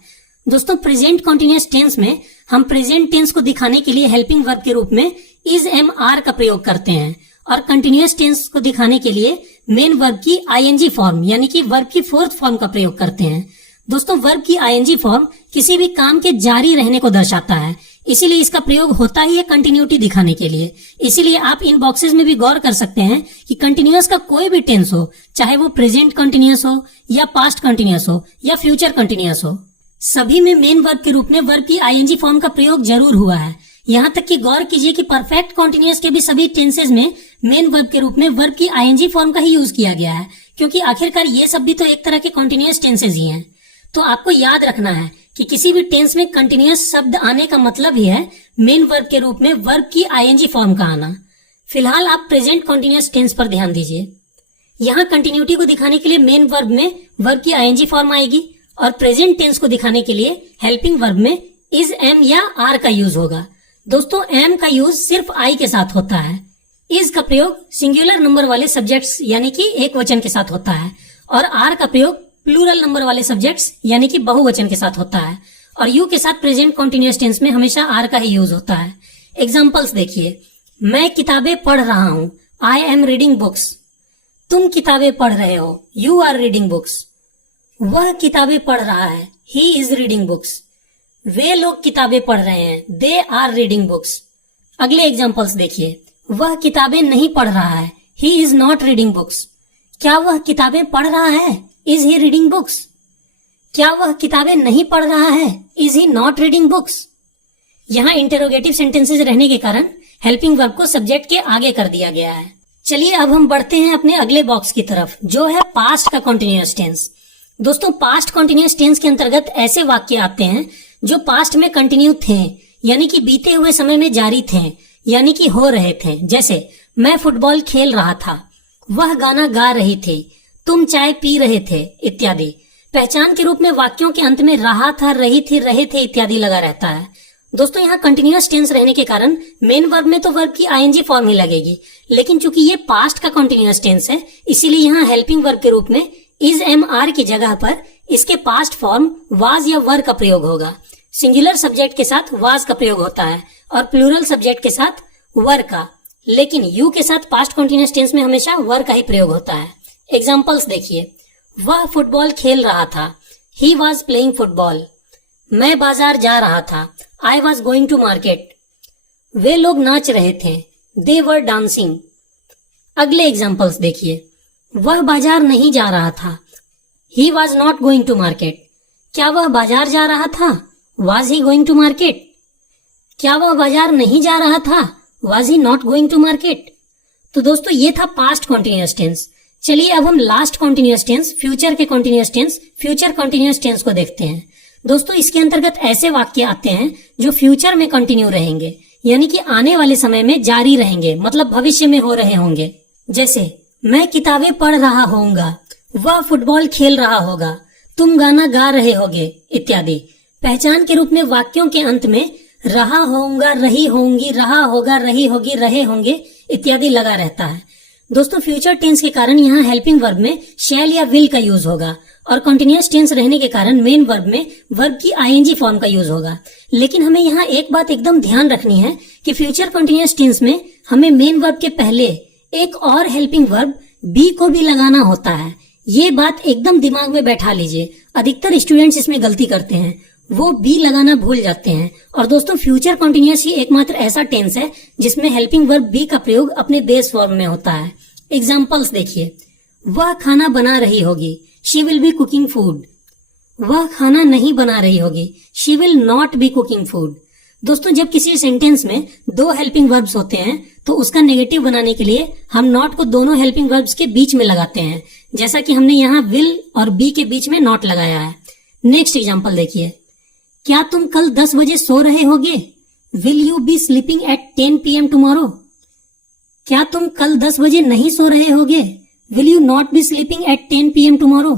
दोस्तों प्रेजेंट कंटिन्यूअस टेंस में हम प्रेजेंट टेंस को दिखाने के लिए हेल्पिंग वर्ब के रूप में इज एम आर का प्रयोग करते हैं और कंटिन्यूअस टेंस को दिखाने के लिए मेन वर्ब की आईएनजी फॉर्म यानी कि वर्ब की फोर्थ फॉर्म का प्रयोग करते हैं। दोस्तों वर्ब की आईएनजी फॉर्म किसी भी काम के जारी रहने को दर्शाता है, इसीलिए इसका प्रयोग होता ही है कंटिन्यूटी दिखाने के लिए। इसीलिए आप इन बॉक्सेस में भी गौर कर सकते हैं कि कंटिन्यूअस का कोई भी टेंस हो, चाहे वो प्रेजेंट कंटिन्यूअस हो या पास्ट कंटिन्यूअस हो या फ्यूचर कंटिन्यूअस हो, सभी में मेन वर्ब के रूप में वर्ब की आईएनजी फॉर्म का प्रयोग जरूर हुआ है। यहाँ तक कि गौर कीजिए कि परफेक्ट कंटिन्यूअस के भी सभी टेंसेज में मेन वर्ब के रूप में वर्ब की आईएनजी फॉर्म का ही यूज किया गया है, क्योंकि आखिरकार ये सब भी तो एक तरह के कंटिन्यूअस टेंसेज ही हैं। तो आपको याद रखना है कि किसी भी टेंस में कंटिन्यूअस शब्द आने का मतलब ही है मेन वर्ब के रूप में वर्ब की आईएनजी फॉर्म का आना। फिलहाल आप प्रेजेंट कंटिन्यूअस टेंस पर ध्यान दीजिए। यहाँ कंटिन्यूटी को दिखाने के लिए मेन वर्ब में वर्ब की आईएनजी फॉर्म आएगी और प्रेजेंट टेंस को दिखाने के लिए हेल्पिंग वर्ब में इज, एम या आर का यूज होगा। दोस्तों एम का यूज सिर्फ आई के साथ होता है, इज का प्रयोग सिंगुलर नंबर वाले सब्जेक्ट्स यानी कि एक वचन के साथ होता है और आर का प्रयोग प्लूरल नंबर वाले सब्जेक्ट्स यानी कि बहुवचन के साथ होता है। और यू के साथ प्रेजेंट कंटिन्यूअस टेंस में हमेशा आर का ही यूज होता है। एग्जांपल्स देखिए, मैं किताबें पढ़ रहा हूं, आई एम रीडिंग बुक्स। तुम किताबें पढ़ रहे हो, यू आर रीडिंग बुक्स। वह किताबें पढ़ रहा है, ही इज रीडिंग बुक्स। वे लोग किताबें पढ़ रहे हैं, दे आर रीडिंग बुक्स। अगले एग्जांपल्स देखिए, वह किताबें नहीं पढ़ रहा है, he is not reading books. क्या वह किताबें पढ़ रहा है, इज ही रीडिंग बुक्स। क्या वह किताबें नहीं पढ़ रहा है, is he not reading books. यहाँ इंटेरोगेटिव सेंटेंसेस रहने के कारण हेल्पिंग वर्ब को सब्जेक्ट के आगे कर दिया गया है। चलिए अब हम बढ़ते हैं अपने अगले बॉक्स की तरफ, जो है पास्ट का कंटिन्यूअस टेंस। दोस्तों पास्ट कंटिन्यूअस टेंस के अंतर्गत ऐसे वाक्य आते हैं जो पास्ट में कंटिन्यू थे, यानी कि बीते हुए समय में जारी थे, यानी कि हो रहे थे। जैसे मैं फुटबॉल खेल रहा था, वह गाना गा रही थी, तुम चाय पी रहे थे इत्यादि। पहचान के रूप में वाक्यों के अंत में रहा था, रही थी, रहे थे इत्यादि लगा रहता है। दोस्तों यहाँ कंटिन्यूअस टेंस रहने के कारण मेन वर्ब में तो वर्ब की आईएनजी फॉर्म ही लगेगी, लेकिन चूंकि ये पास्ट का कंटिन्यूअस टेंस है इसीलिए यहाँ हेल्पिंग वर्ब के रूप में इज, एम, आर की जगह पर इसके पास्ट फॉर्म वाज या वर का प्रयोग होगा। सिंगुलर सब्जेक्ट के साथ वाज का प्रयोग होता है और प्लूरल सब्जेक्ट के साथ वर का, लेकिन यू के साथ पास्ट कंटिन्यूअस टेंस में हमेशा वर का ही प्रयोग होता है। एग्जाम्पल्स देखिए, वह फुटबॉल खेल रहा था, ही वॉज प्लेइंग फुटबॉल। मैं बाजार जा रहा था, I was going to market. वे लोग नाच रहे थे, दे वर डांसिंग। अगले एग्जाम्पल्स देखिए, वह बाजार नहीं जा रहा था, he was not going to market. क्या वह बाजार जा रहा था, was he going to market. क्या वह बाजार नहीं जा रहा था, was he not going to market. तो दोस्तों ये था पास्ट कंटिन्यूअस टेंस। चलिए अब हम लास्ट कंटिन्यूअस टेंस, फ्यूचर के continuous tense, future continuous tense को देखते हैं। दोस्तों इसके अंतर्गत ऐसे वाक्य आते हैं जो फ्यूचर में कंटिन्यू रहेंगे, यानी कि आने वाले समय में जारी रहेंगे, मतलब भविष्य में हो रहे होंगे। जैसे मैं किताबें पढ़ रहा होऊंगा, वह फुटबॉल खेल रहा होगा, तुम गाना गा रहे होगे इत्यादि। पहचान के रूप में वाक्यों के अंत में रहा होऊंगा, रही होंगी, रहा होगा, रही होगी, रहे होंगे इत्यादि लगा रहता है। दोस्तों फ्यूचर टेंस के कारण यहाँ हेल्पिंग वर्ब में शैल या विल का यूज होगा और कंटिन्यूअस टेंस रहने के कारण मेन वर्ब में वर्ब की आईएनजी फॉर्म का यूज होगा। लेकिन हमें यहाँ एक बात एकदम ध्यान रखनी है कि फ्यूचर कंटिन्यूअस टेंस में हमें मेन वर्ब के पहले एक और हेल्पिंग वर्ब बी को भी लगाना होता है। ये बात एकदम दिमाग में बैठा लीजिए। अधिकतर स्टूडेंट्स इसमें गलती करते हैं, वो बी लगाना भूल जाते हैं। और दोस्तों फ्यूचर कंटिन्यूअस ही एकमात्र ऐसा टेंस है जिसमें हेल्पिंग वर्ब बी का प्रयोग अपने बेस फॉर्म में होता है। एग्जाम्पल्स देखिए, वह खाना बना रही होगी, she will be cooking food. वह खाना नहीं बना रही होगी, she will not be cooking food. दोस्तों जब किसी सेंटेंस में दो हेल्पिंग वर्ब्स होते हैं तो उसका नेगेटिव बनाने के लिए हम नॉट को दोनों हेल्पिंग वर्ब्स के बीच में लगाते हैं, जैसा कि हमने यहाँ विल और बी के बीच में नॉट लगाया है। नेक्स्ट एग्जाम्पल देखिए, क्या तुम कल 10 बजे सो रहे होगे, will you B sleeping at 10 PM tomorrow. क्या तुम कल 10 बजे नहीं सो रहे होगे, will you not be sleeping at 10 PM tomorrow.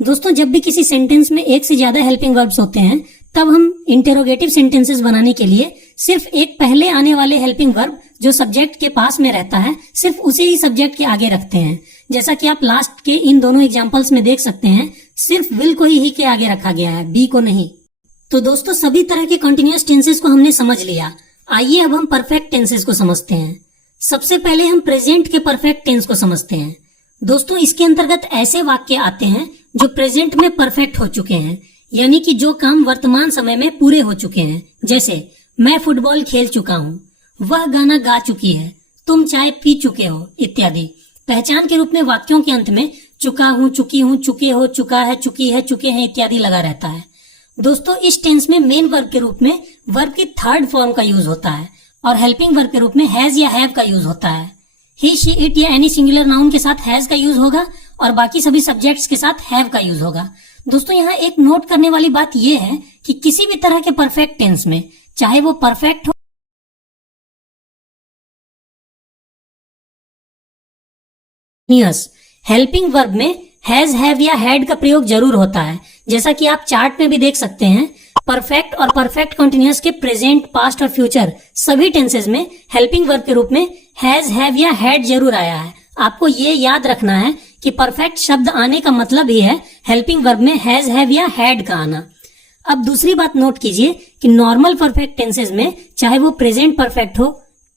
दोस्तों जब भी किसी सेंटेंस में एक से ज्यादा हेल्पिंग वर्ब्स होते हैं तब हम इंटेरोगेटिव सेंटेंसेस बनाने के लिए सिर्फ एक पहले आने वाले हेल्पिंग वर्ब जो सब्जेक्ट के पास में रहता है सिर्फ उसे ही सब्जेक्ट के आगे रखते हैं। जैसा कि आप लास्ट के इन दोनों एग्जांपल्स में देख सकते हैं, सिर्फ विल को ही के आगे रखा गया है, बी को नहीं। तो दोस्तों सभी तरह के कंटिन्यूअस टेंसेस को हमने समझ लिया। आइए अब हम परफेक्ट टेंसेस को समझते हैं। सबसे पहले हम प्रेजेंट के परफेक्ट टेंस को समझते हैं। दोस्तों इसके अंतर्गत ऐसे वाक्य आते हैं जो प्रेजेंट में परफेक्ट हो चुके हैं, यानी कि जो काम वर्तमान समय में पूरे हो चुके हैं। जैसे मैं फुटबॉल खेल चुका हूँ, वह गाना गा चुकी है, तुम चाय पी चुके हो इत्यादि। पहचान के रूप में वाक्यों के अंत में चुका हूँ, चुकी हूँ, चुके हो, चुका है, चुकी है, चुके हैं इत्यादि लगा रहता है। दोस्तों इस टेंस में मेन वर्ब के रूप में वर्ब की थर्ड फॉर्म का यूज होता है और हेल्पिंग वर्ब के रूप में हैज या हैव का यूज होता है। ही, शी, इट या एनी सिंगुलर नाउन के साथ हैज का यूज होगा और बाकी सभी सब्जेक्ट्स के साथ हैव का यूज होगा। दोस्तों यहाँ एक नोट करने वाली बात यह है कि किसी भी तरह के परफेक्ट टेंस में, चाहे वो परफेक्ट हो हेल्पिंग वर्ब में हैज, हैव या हैड का प्रयोग जरूर होता है। जैसा कि आप चार्ट में भी देख सकते हैं, परफेक्ट और परफेक्ट कंटिन्यूअस के प्रेजेंट, पास्ट और फ्यूचर सभी टेंसेस में हेल्पिंग वर्ब के रूप में हैज, हैव या हैड जरूर आया है। आपको ये याद रखना है कि परफेक्ट शब्द आने का मतलब ही है हेल्पिंग वर्ब में हैज, हैव या हैड का आना। अब दूसरी बात नोट कीजिए कि नॉर्मल परफेक्ट टेंसेस में, चाहे वो प्रेजेंट परफेक्ट हो,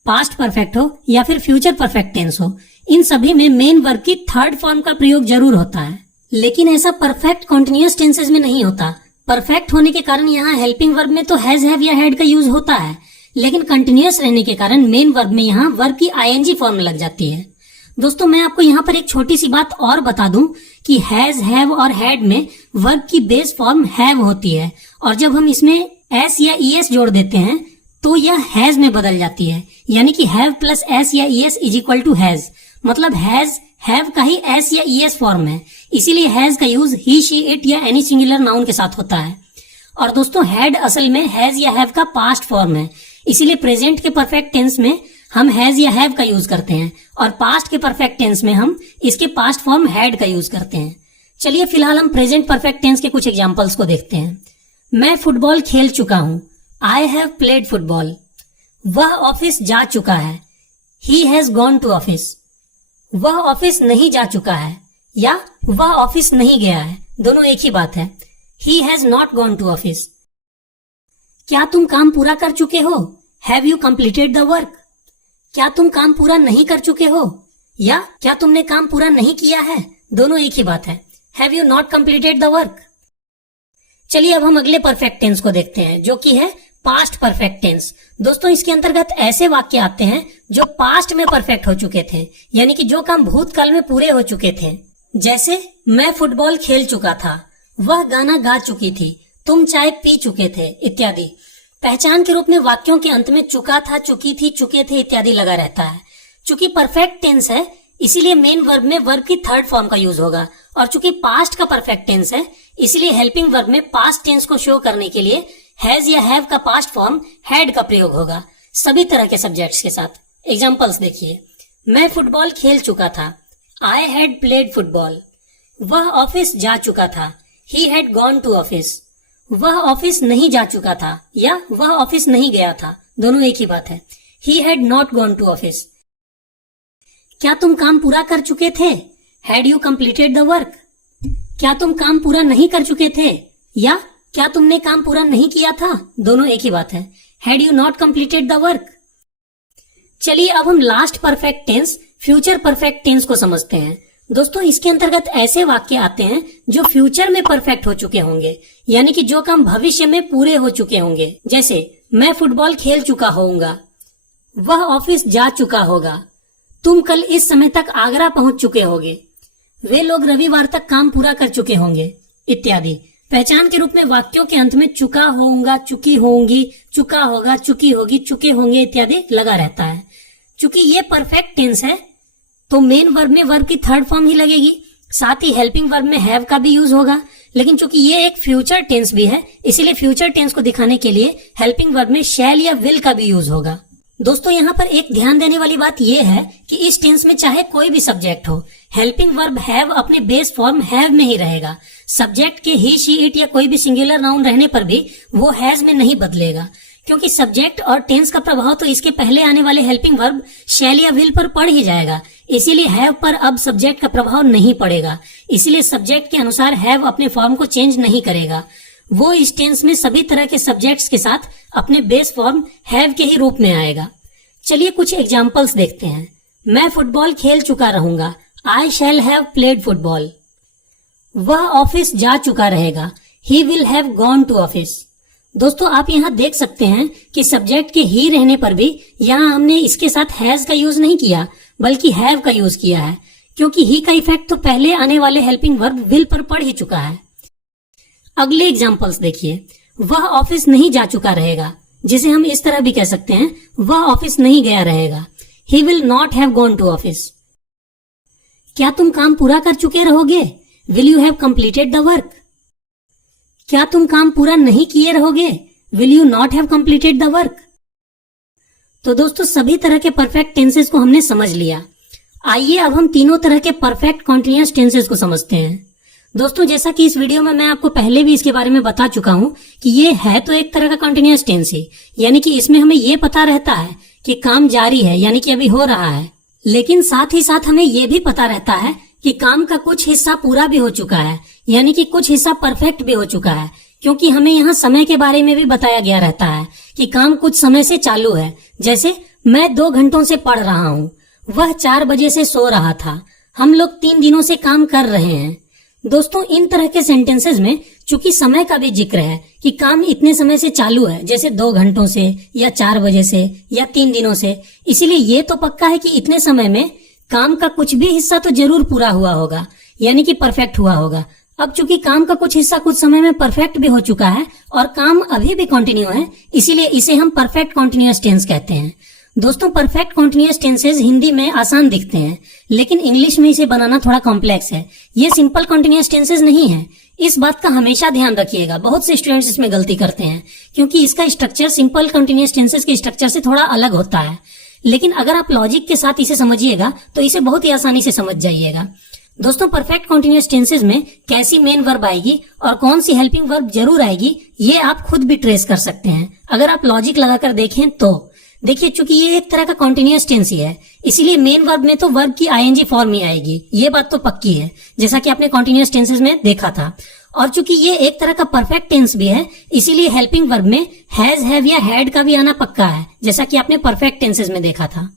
पास्ट परफेक्ट हो या फिर फ्यूचर परफेक्ट टेंस हो, इन सभी में मेन वर्ब की थर्ड फॉर्म का प्रयोग जरूर होता है। लेकिन ऐसा परफेक्ट कॉन्टिन्यूअस टेंसेस में नहीं होता। परफेक्ट होने के कारण यहाँ हेल्पिंग वर्ब में तो हैज, हैव या हैड का यूज होता है, लेकिन कंटिन्यूअस रहने के कारण मेन वर्ब में यहाँ वर्ब की आईएनजी फॉर्म लग जाती है। दोस्तों मैं आपको यहाँ पर एक छोटी सी बात और बता दूं कि हैज, हैव और हैड में वर्ब की बेस फॉर्म हैव होती है और जब हम इसमें एस या ईएस जोड़ देते हैं तो यह हैज में बदल जाती है, यानी कि हैव प्लस एस या ES is equal to has. मतलब हैज, हैव का ही एस या ईएस फॉर्म है, इसीलिए हैज का यूज ही, शी, इट या एनी सिंगुलर नाउन के साथ होता है। और दोस्तों हैड असल में हैज या हैव का पास्ट फॉर्म है, इसीलिए प्रेजेंट के परफेक्ट टेंस में हम हैज या हैव का यूज करते हैं और पास्ट के परफेक्ट टेंस में हम इसके पास्ट फॉर्म हैड का यूज करते हैं। चलिए फिलहाल हम प्रेजेंट परफेक्ट टेंस के कुछ एग्जांपल्स को देखते हैं। मैं फुटबॉल खेल चुका हूं, आई हैव प्लेड फुटबॉल। वह ऑफिस जा चुका है, he has gone to office. वह ऑफिस नहीं जा चुका है या वह ऑफिस नहीं गया है, दोनों एक ही बात है। He has not gone to office. क्या तुम काम पूरा कर चुके हो? Have you completed the work. क्या तुम काम पूरा नहीं कर चुके हो या क्या तुमने काम पूरा नहीं किया है, दोनों एक ही बात है। Have you not completed the work. चलिए अब हम अगले परफेक्ट टेंस को देखते हैं जो कि है पास्ट परफेक्ट टेंस। दोस्तों इसके अंतर्गत ऐसे वाक्य आते हैं जो पास्ट में परफेक्ट हो चुके थे, यानी कि जो काम भूतकाल में पूरे हो चुके थे। जैसे मैं फुटबॉल खेल चुका था, वह गाना गा चुकी थी, तुम चाय पी चुके थे इत्यादि। पहचान के रूप में वाक्यों के अंत में चुका था, चुकी थी, चुके थे इत्यादि लगा रहता है। चूंकि परफेक्ट टेंस है इसीलिए मेन वर्ब में वर्ब की थर्ड फॉर्म का यूज होगा और चूंकि पास्ट का परफेक्ट टेंस है इसलिए हेल्पिंग वर्ब में पास्ट टेंस को शो करने के लिए हैज या हैव का पास्ट फॉर्म हैड का प्रयोग होगा सभी तरह के सब्जेक्ट्स के साथ। एग्जांपल्स देखिए। मैं फुटबॉल खेल चुका था, आई हैड प्लेड फुटबॉल। वह ऑफिस जा चुका था, he had gone to office. वह ऑफिस नहीं जा चुका था या वह ऑफिस नहीं गया था, दोनों एक ही बात है। He had not gone to office. क्या तुम काम पूरा कर चुके थे? Had you completed the work. क्या तुम काम पूरा नहीं कर चुके थे या क्या तुमने काम पूरा नहीं किया था, दोनों एक ही बात है। Had you not completed the work. चलिए अब हम last perfect tense future perfect tense को समझते हैं। दोस्तों इसके अंतर्गत ऐसे वाक्य आते हैं जो फ्यूचर में परफेक्ट हो चुके होंगे, यानी कि जो काम भविष्य में पूरे हो चुके होंगे। जैसे मैं फुटबॉल खेल चुका होऊंगा, वह ऑफिस जा चुका होगा, तुम कल इस समय तक आगरा पहुंच चुके होगे, वे लोग रविवार तक काम पूरा कर चुके होंगे इत्यादि। पहचान के रूप में वाक्यों के अंत में चुका होऊंगा, चुकी होंगी, चुका होगा, चुकी होगी, चुके होंगे इत्यादि लगा रहता है। चूंकि ये परफेक्ट टेंस है तो मेन वर्ब में वर्ब की थर्ड फॉर्म ही लगेगी, साथ ही हेल्पिंग वर्ब में हैव का भी यूज होगा। लेकिन चूंकि ये एक फ्यूचर टेंस भी है इसीलिए फ्यूचर टेंस को दिखाने के लिए हेल्पिंग वर्ब में शैल या विल का भी यूज होगा। दोस्तों यहाँ पर एक ध्यान देने वाली बात यह है कि इस टेंस में चाहे कोई भी सब्जेक्ट हो, हेल्पिंग वर्ब हैव अपने बेस फॉर्म हैव में ही रहेगा। सब्जेक्ट के ही, शी, इट या कोई भी सिंगुलर नाउन रहने पर भी वो हैज में नहीं बदलेगा, क्योंकि सब्जेक्ट और टेंस का प्रभाव तो इसके पहले आने वाले हेल्पिंग वर्ब शैल या विल पर पड़ ही जाएगा। इसीलिए हैव पर अब सब्जेक्ट का प्रभाव नहीं पड़ेगा, इसीलिए सब्जेक्ट के अनुसार हैव अपने फॉर्म को चेंज नहीं करेगा। वो इस टेंस में सभी तरह के सब्जेक्ट्स के साथ अपने बेस फॉर्म हैव के ही रूप में आएगा। चलिए कुछ एग्जांपल्स देखते हैं। मैं फुटबॉल खेल चुका रहूंगा, आई शैल हैव प्लेड फुटबॉल। वह ऑफिस जा चुका रहेगा, he will have gone to office। दोस्तों आप यहाँ देख सकते हैं कि सब्जेक्ट के ही रहने पर भी यहाँ हमने इसके साथ हैज का यूज नहीं किया बल्कि हैव का यूज किया है, क्योंकि ही का इफेक्ट तो पहले आने वाले हेल्पिंग वर्ब विल पर पड़ ही चुका है। अगले एग्जांपल्स देखिए, वह ऑफिस नहीं जा चुका रहेगा, जिसे हम इस तरह भी कह सकते हैं, वह ऑफिस नहीं गया रहेगा, he will not have gone to office। क्या तुम काम पूरा कर चुके रहोगे, will you have completed the work। क्या तुम काम पूरा नहीं किए रहोगे, will you not have completed the work। तो दोस्तों सभी तरह के परफेक्ट टेंसेस को हमने समझ लिया। आइए अब हम तीनों तरह के परफेक्ट कॉन्टिन्यूअस टेंसेस को समझते हैं। दोस्तों जैसा कि इस वीडियो में मैं आपको पहले भी इसके बारे में बता चुका हूं कि ये है तो एक तरह का कॉन्टिन्यूअस टेंस ही, यानी कि इसमें हमें ये पता रहता है कि काम जारी है, यानी कि अभी हो रहा है, लेकिन साथ ही साथ हमें ये भी पता रहता है कि काम का कुछ हिस्सा पूरा भी हो चुका है, यानी कि कुछ हिस्सा परफेक्ट भी हो चुका है, क्योंकि हमें यहाँ समय के बारे में भी बताया गया रहता है कि काम कुछ समय से चालू है। जैसे मैं 2 घंटों से पढ़ रहा हूँ, वह 4 बजे से सो रहा था, हम लोग 3 दिनों से काम कर रहे हैं। दोस्तों इन तरह के सेंटेंसेस में चूंकि समय का भी जिक्र है कि काम इतने समय से चालू है, जैसे 2 घंटों से या 4 बजे से या 3 दिनों से, इसीलिए ये तो पक्का है कि इतने समय में काम का कुछ भी हिस्सा तो जरूर पूरा हुआ होगा, यानी कि परफेक्ट हुआ होगा। अब चूंकि काम का कुछ हिस्सा कुछ समय में परफेक्ट भी हो चुका है और काम अभी भी कंटिन्यू है, इसीलिए इसे हम परफेक्ट कॉन्टिन्यूअस टेंस कहते हैं। दोस्तों परफेक्ट कॉन्टिन्यूअस टेंसेस हिंदी में आसान दिखते हैं, लेकिन इंग्लिश में इसे बनाना थोड़ा कॉम्प्लेक्स है। ये सिंपल कॉन्टिन्यूअस टेंसेस नहीं है, इस बात का हमेशा ध्यान रखिएगा। बहुत से स्टूडेंट्स इसमें गलती करते हैं क्योंकि इसका स्ट्रक्चर सिंपल कॉन्टिन्यूअस टेंसेस के स्ट्रक्चर से थोड़ा अलग होता है, लेकिन अगर आप लॉजिक के साथ इसे समझिएगा तो इसे बहुत ही आसानी से समझ जाइएगा। दोस्तों परफेक्ट कॉन्टिन्यूअस टेंसेस में कैसी मेन वर्ब आएगी और कौन सी हेल्पिंग वर्ब जरूर आएगी, ये आप खुद भी ट्रेस कर सकते हैं अगर आप लॉजिक लगाकर देखें तो। देखिए चूंकि ये एक तरह का कॉन्टिन्यूअस टेंस ही है, इसीलिए मेन वर्ब में तो वर्ब की आईएनजी फॉर्म ही आएगी, ये बात तो पक्की है, जैसा कि आपने कॉन्टिन्यूअस टेंसेस में देखा था। और चूंकि ये एक तरह का परफेक्ट टेंस भी है, इसीलिए हेल्पिंग वर्ब में हैज, हैव या हैड का भी आना पक्का है, जैसा कि आपने परफेक्ट टेंसेस में देखा था।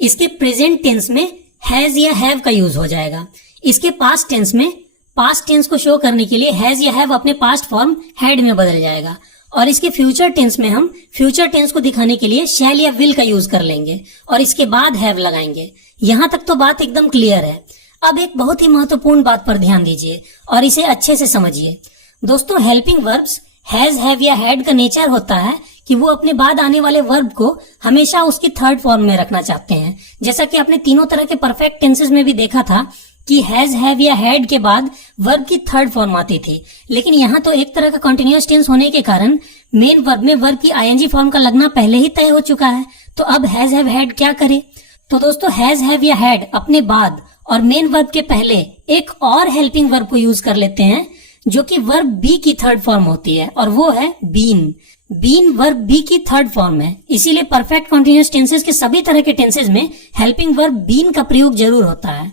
इसके प्रेजेंट टेंस में हैज या हैव का यूज हो जाएगा। इसके पास्ट टेंस में पास्ट टेंस को शो करने के लिए हैज या हैव अपने पास्ट फॉर्म हैड में बदल जाएगा। और इसके फ्यूचर टेंस में हम फ्यूचर टेंस को दिखाने के लिए शैल या विल का यूज कर लेंगे और इसके बाद हैव लगाएंगे। यहां तक तो बात एकदम क्लियर है। अब एक बहुत ही महत्वपूर्ण बात पर ध्यान दीजिए और इसे अच्छे से समझिए। दोस्तों हेल्पिंग वर्ब्स हैज, हैव या हैड का नेचर होता है कि वो अपने बाद आने वाले वर्ब को हमेशा उसकी थर्ड फॉर्म में रखना चाहते हैं, जैसा कि आपने तीनों तरह के परफेक्ट टेंसेस में भी देखा था कि हैज, हैव या हैड के बाद वर्ब की थर्ड फॉर्म आती थी। लेकिन यहाँ तो एक तरह का कॉन्टिन्यूअस टेंस होने के कारण मेन वर्ब में वर्ब की आईएनजी फॉर्म का लगना पहले ही तय हो चुका है, तो अब हैज, हैव, हैड क्या करे। तो दोस्तों हैज, हैव या हैड अपने बाद और मेन वर्ब के पहले एक और हेल्पिंग वर्ब को यूज कर लेते हैं जो कि वर्ब बी की थर्ड फॉर्म होती है, और वो है बीन। बीन वर्ब बी की थर्ड फॉर्म है, इसीलिए परफेक्ट कॉन्टिन्यूअस टेंसेस के सभी तरह के टेंसेस में हेल्पिंग वर्ब बीन का प्रयोग जरूर होता है।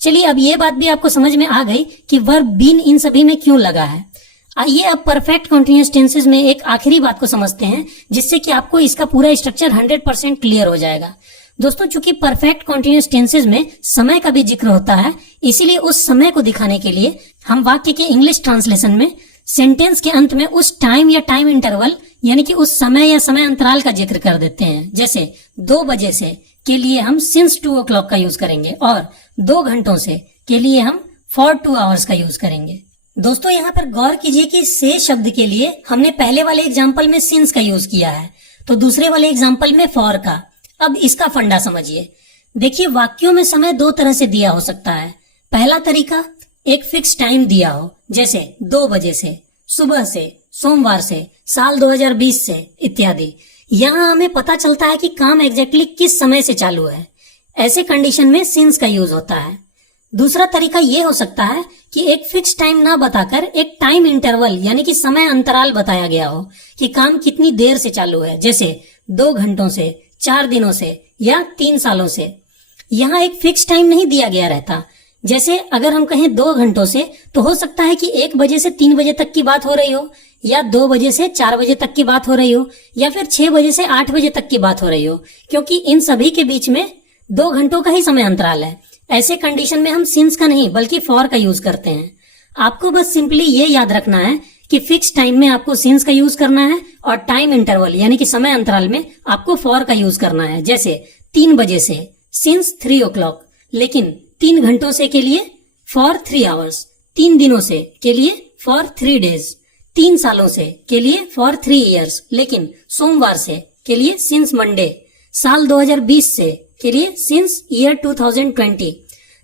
चलिए अब ये बात भी आपको समझ में आ गई कि वर्ब बीन इन सभी में क्यों लगा है। आइए अब परफेक्ट कॉन्टिन्यूअस टेंसेस में एक आखिरी बात को समझते हैं, जिससे कि आपको इसका पूरा स्ट्रक्चर 100% क्लियर हो जाएगा। दोस्तों चूंकि परफेक्ट कॉन्टिन्यूअस टेंसेस में समय का भी जिक्र होता है, इसीलिए उस समय को दिखाने के लिए हम वाक्य के इंग्लिश ट्रांसलेशन में सेंटेंस के अंत में उस टाइम या टाइम इंटरवल यानी कि उस समय या समय अंतराल का जिक्र कर देते हैं। जैसे 2 बजे से के लिए हम सिंस 2 o'clock का यूज करेंगे और 2 घंटों से के लिए हम फॉर 2 hours का यूज करेंगे। दोस्तों यहाँ पर गौर कीजिए कि से शब्द के लिए हमने पहले वाले एग्जाम्पल में सिंस का यूज किया है, तो दूसरे वाले एग्जाम्पल में फॉर का। अब इसका फंडा समझिए। देखिए वाक्यों में समय 2 तरह से दिया हो सकता है। पहला तरीका एक फिक्स टाइम दिया हो, जैसे 2 बजे से, सुबह से, सोमवार से, साल 2020 से इत्यादि। यहाँ हमें पता चलता है कि काम एग्जैक्टली किस समय से चालू है। ऐसे कंडीशन में सिंस का यूज होता है। दूसरा तरीका ये हो सकता है कि एक फिक्स टाइम ना बताकर एक टाइम इंटरवल यानी कि समय अंतराल बताया गया हो कि काम कितनी देर से चालू है, जैसे 2 घंटों से, 4 दिनों से या 3 सालों से। यहाँ एक फिक्स टाइम नहीं दिया गया रहता। जैसे अगर हम कहें 2 घंटों से, तो हो सकता है कि 1 बजे से 3 बजे तक की बात हो रही हो, या 2 बजे से 4 बजे तक की बात हो रही हो, या फिर 6 बजे से 8 बजे तक की बात हो रही हो, क्योंकि इन सभी के बीच में 2 घंटों का ही समय अंतराल है। ऐसे कंडीशन में हम सिंस का नहीं बल्कि फॉर का यूज करते हैं। आपको बस सिंपली ये याद रखना है कि फिक्स टाइम में आपको सिंस का यूज करना है और टाइम इंटरवल यानी कि समय अंतराल में आपको फॉर का यूज करना है। जैसे 3 बजे से सिंस 3 o'clock, लेकिन 3 घंटों से के लिए फॉर 3 hours, 3 दिनों से के लिए फॉर 3 days, 3 सालों से के लिए फॉर 3 years, लेकिन सोमवार से के लिए सिंस मंडे, साल 2020 से के लिए सिंस ईयर 2020।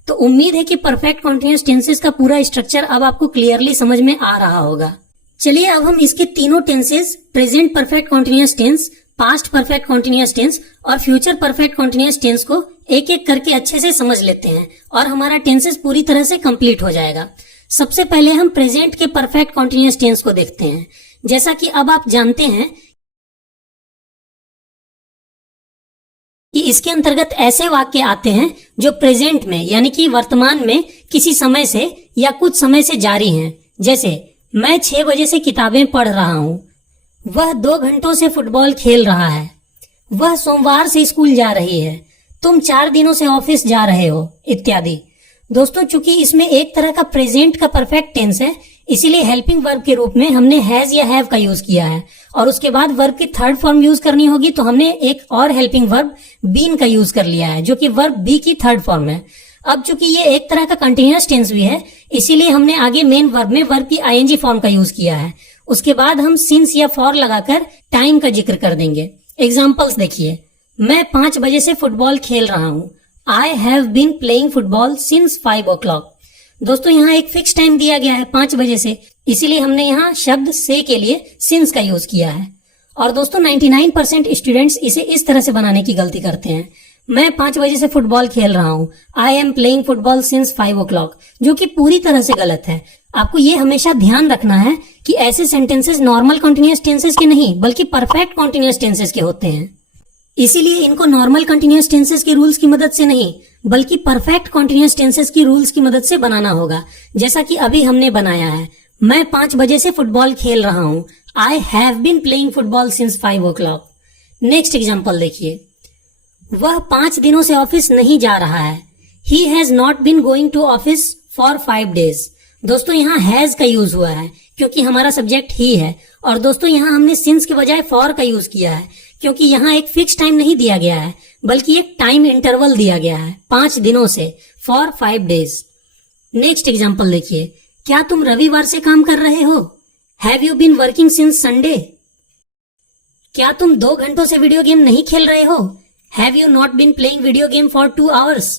तो उम्मीद है कि परफेक्ट कॉन्टिन्यूअस टेंसेस का पूरा स्ट्रक्चर अब आपको क्लियरली समझ में आ रहा होगा। चलिए अब हम इसके तीनों tenses, present perfect continuous tense, past perfect continuous tense और फ्यूचर परफेक्ट कॉन्टिन्यूअस टेंस को एक एक करके अच्छे से समझ लेते हैं और हमारा टेंसेस पूरी तरह से कंप्लीट हो जाएगा। सबसे पहले हम प्रेजेंट के परफेक्ट कॉन्टिन्यूअस टेंस को देखते हैं। जैसा कि अब आप जानते हैं कि इसके अंतर्गत ऐसे वाक्य आते हैं जो प्रेजेंट में यानी कि वर्तमान में किसी समय से या कुछ समय से जारी हैं। जैसे मैं 6 बजे से किताबें पढ़ रहा हूँ, वह 2 घंटों से फुटबॉल खेल रहा है, वह सोमवार से स्कूल जा रही है, तुम 4 दिनों से ऑफिस जा रहे हो, इत्यादि। दोस्तों, चूंकि इसमें एक तरह का प्रेजेंट का परफेक्ट टेंस है, इसीलिए हेल्पिंग वर्ब के रूप में हमने हैज या हैव का यूज किया है और उसके बाद वर्ब की थर्ड फॉर्म यूज करनी होगी तो हमने एक और हेल्पिंग वर्ब बीन का यूज कर लिया है जो कि वर्ब बी की थर्ड फॉर्म है। अब चूंकि ये एक तरह का कंटिन्यूअस टेंस भी है, इसीलिए हमने आगे मेन वर्ब में वर्ब की आईएनजी फॉर्म का यूज किया है। उसके बाद हम सिंस या फॉर लगाकर टाइम का जिक्र कर देंगे। एग्जाम्पल्स देखिए, मैं 5 बजे से फुटबॉल खेल रहा हूँ, I have been playing football since 5 o'clock। दोस्तों, यहाँ एक फिक्स टाइम दिया गया है 5 बजे से, इसीलिए हमने यहाँ शब्द से के लिए सिंस का यूज किया है। और दोस्तों 99% स्टूडेंट्स इसे इस तरह से बनाने की गलती करते हैं, मैं 5 बजे से फुटबॉल खेल रहा हूँ, I am playing football since 5 o'clock, जो कि पूरी तरह से गलत है। आपको ये हमेशा ध्यान रखना है कि ऐसे सेंटेंसेस नॉर्मल कॉन्टिन्यूअस टेंसेस के नहीं बल्कि परफेक्ट कॉन्टिन्यूअस टेंसेस के होते हैं। इसीलिए इनको नॉर्मल कंटिन्यूअस टेंसेस के रूल्स की मदद से नहीं बल्कि परफेक्ट कंटिन्यूअस टेंसेस की रूल्स की मदद से बनाना होगा, जैसा कि अभी हमने बनाया है। मैं 5 बजे से फुटबॉल खेल रहा हूँ, I have been playing football since 5 o'clock। Next example देखिए, वह 5 दिनों से ऑफिस नहीं जा रहा है, he has not been going to office for 5 days। दोस्तों, यहाँ हैज का यूज हुआ है क्योंकि हमारा सब्जेक्ट ही है, और दोस्तों यहाँ हमने सिंस के बजाय फॉर का यूज किया है क्योंकि यहाँ एक फिक्स टाइम नहीं दिया गया है बल्कि एक टाइम इंटरवल दिया गया है 5 दिनों से, फॉर 5 days। नेक्स्ट एग्जाम्पल देखिए, क्या तुम रविवार से काम कर रहे हो, have you been working since Sunday. क्या तुम 2 घंटों से वीडियो गेम नहीं खेल रहे हो, have you not been playing video game for 2 hours।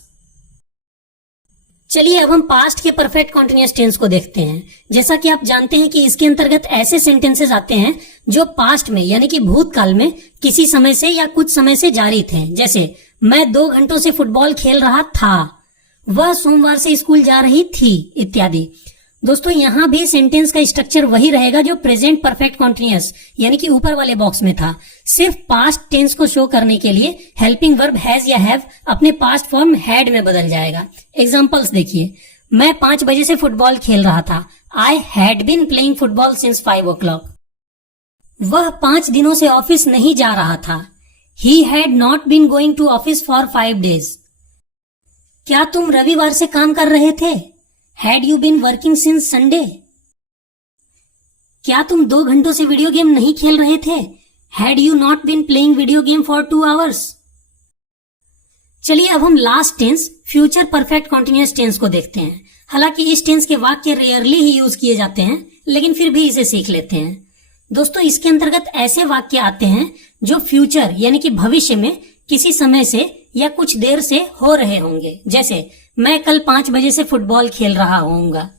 चलिए अब हम पास्ट के परफेक्ट कॉन्टिन्यूअस टेंस को देखते हैं। जैसा कि आप जानते हैं कि इसके अंतर्गत ऐसे सेंटेंसेस आते हैं जो पास्ट में यानी कि भूतकाल में किसी समय से या कुछ समय से जारी थे। जैसे मैं 2 घंटों से फुटबॉल खेल रहा था, वह सोमवार से स्कूल जा रही थी, इत्यादि। दोस्तों, यहाँ भी सेंटेंस का स्ट्रक्चर वही रहेगा जो प्रेजेंट परफेक्ट कॉन्टिन्यूअस यानी कि ऊपर वाले बॉक्स में था। सिर्फ पास्ट टेंस को शो करने के लिए हेल्पिंग वर्ब हैज या हैव अपने पास्ट फॉर्म हैड में बदल जाएगा। एग्जांपल्स देखिए, मैं 5 बजे से फुटबॉल खेल रहा था, I had been playing football since 5 o'clock। वह 5 दिनों से ऑफिस नहीं जा रहा था, he had not been going to office for 5 days। क्या तुम रविवार से काम कर रहे थे, had you been working since Sunday. क्या तुम 2 घंटों से वीडियो गेम नहीं खेल रहे थे, had you not been playing video game for 2 hours। चलिए अब हम last tense future perfect continuous tense को देखते हैं। हालांकि इस टेंस के वाक्य रेयरली ही यूज किए जाते हैं, लेकिन फिर भी इसे सीख लेते हैं। दोस्तों, इसके अंतर्गत ऐसे वाक्य आते हैं जो फ्यूचर यानी कि भविष्य में किसी समय से या कुछ देर से हो रहे होंगे। जैसे मैं कल 5 बजे से फुटबॉल खेल रहा होऊंगा,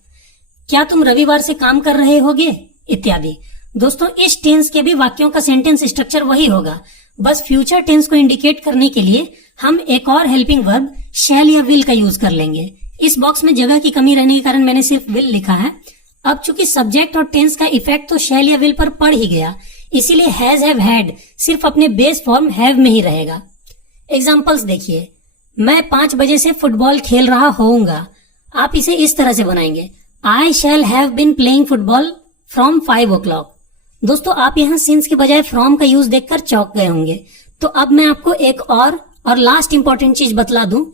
क्या तुम रविवार से काम कर रहे होगे, इत्यादि। दोस्तों, इस टेंस के भी वाक्यों का सेंटेंस स्ट्रक्चर वही होगा, बस फ्यूचर टेंस को इंडिकेट करने के लिए हम एक और हेल्पिंग वर्ब शैल या विल का यूज कर लेंगे। इस बॉक्स में जगह की कमी रहने के कारण मैंने सिर्फ विल लिखा है। अब चूंकि सब्जेक्ट और टेंस का इफेक्ट तो शैल या विल पर पड़ ही गया, इसीलिए हैज हैव हैड सिर्फ अपने बेस फॉर्म हैव में ही रहेगा। एग्जाम्पल्स देखिए, मैं 5 बजे से फुटबॉल खेल रहा होऊंगा। आप इसे इस तरह से बनाएंगे, I shall have been playing football from 5 o'clock। दोस्तों, आप यहाँ सिंस के बजाय फ्रॉम का यूज देखकर चौंक गए होंगे। तो अब मैं आपको एक और लास्ट इंपॉर्टेंट चीज बतला दूं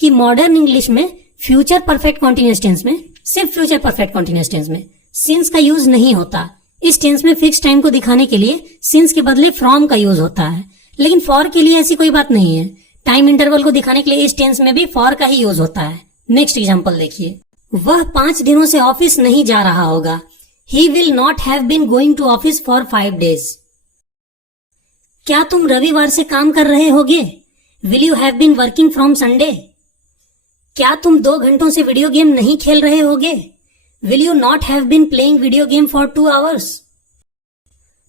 कि मॉडर्न इंग्लिश में फ्यूचर परफेक्ट कॉन्टिन्यूअस टेंस में सिर्फ फ्यूचर परफेक्ट कंटीन्यूअस टेंस में सिंस का यूज नहीं होता। इस टेंस में फिक्स टाइम को दिखाने के लिए सिंस के बदले फ्रॉम का यूज होता है, लेकिन फॉर के लिए ऐसी कोई बात नहीं है। टाइम इंटरवल को दिखाने के लिए इस टेंस में भी फॉर का ही यूज होता है। नेक्स्ट एग्जांपल देखिए, वह 5 दिनों से ऑफिस नहीं जा रहा होगा। He will not have been going to office for 5 days. क्या तुम रविवार से काम कर रहे होगे? Will you have been working from Sunday? क्या तुम 2 घंटों से वीडियो गेम नहीं खेल रहे होगे? Will you not have been playing video game for 2 hours?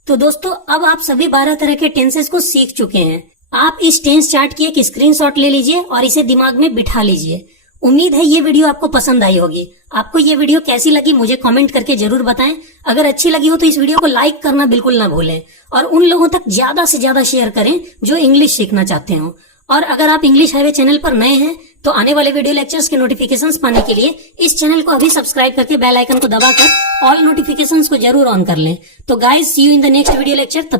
तो दोस्तों अब आप सभी 12 तरह के टेंसेस को सीख चुके हैं। आप इस टेंस चार्ट की एक स्क्रीनशॉट ले लीजिए और इसे दिमाग में बिठा लीजिए। उम्मीद है ये वीडियो आपको पसंद आई होगी। आपको ये वीडियो कैसी लगी मुझे कमेंट करके जरूर बताएं। अगर अच्छी लगी हो तो इस वीडियो को लाइक करना बिल्कुल ना भूलें और उन लोगों तक ज्यादा से ज्यादा शेयर करें जो इंग्लिश सीखना चाहते हो। और अगर आप इंग्लिश हाईवे चैनल पर नए हैं तो आने वाले वीडियो लेक्चर्स के नोटिफिकेशंस पाने के लिए इस चैनल को अभी सब्सक्राइब करके बेल आइकन को दबाकर ऑल नोटिफिकेशंस को जरूर ऑन कर लें। तो guys see you in the next video lecture.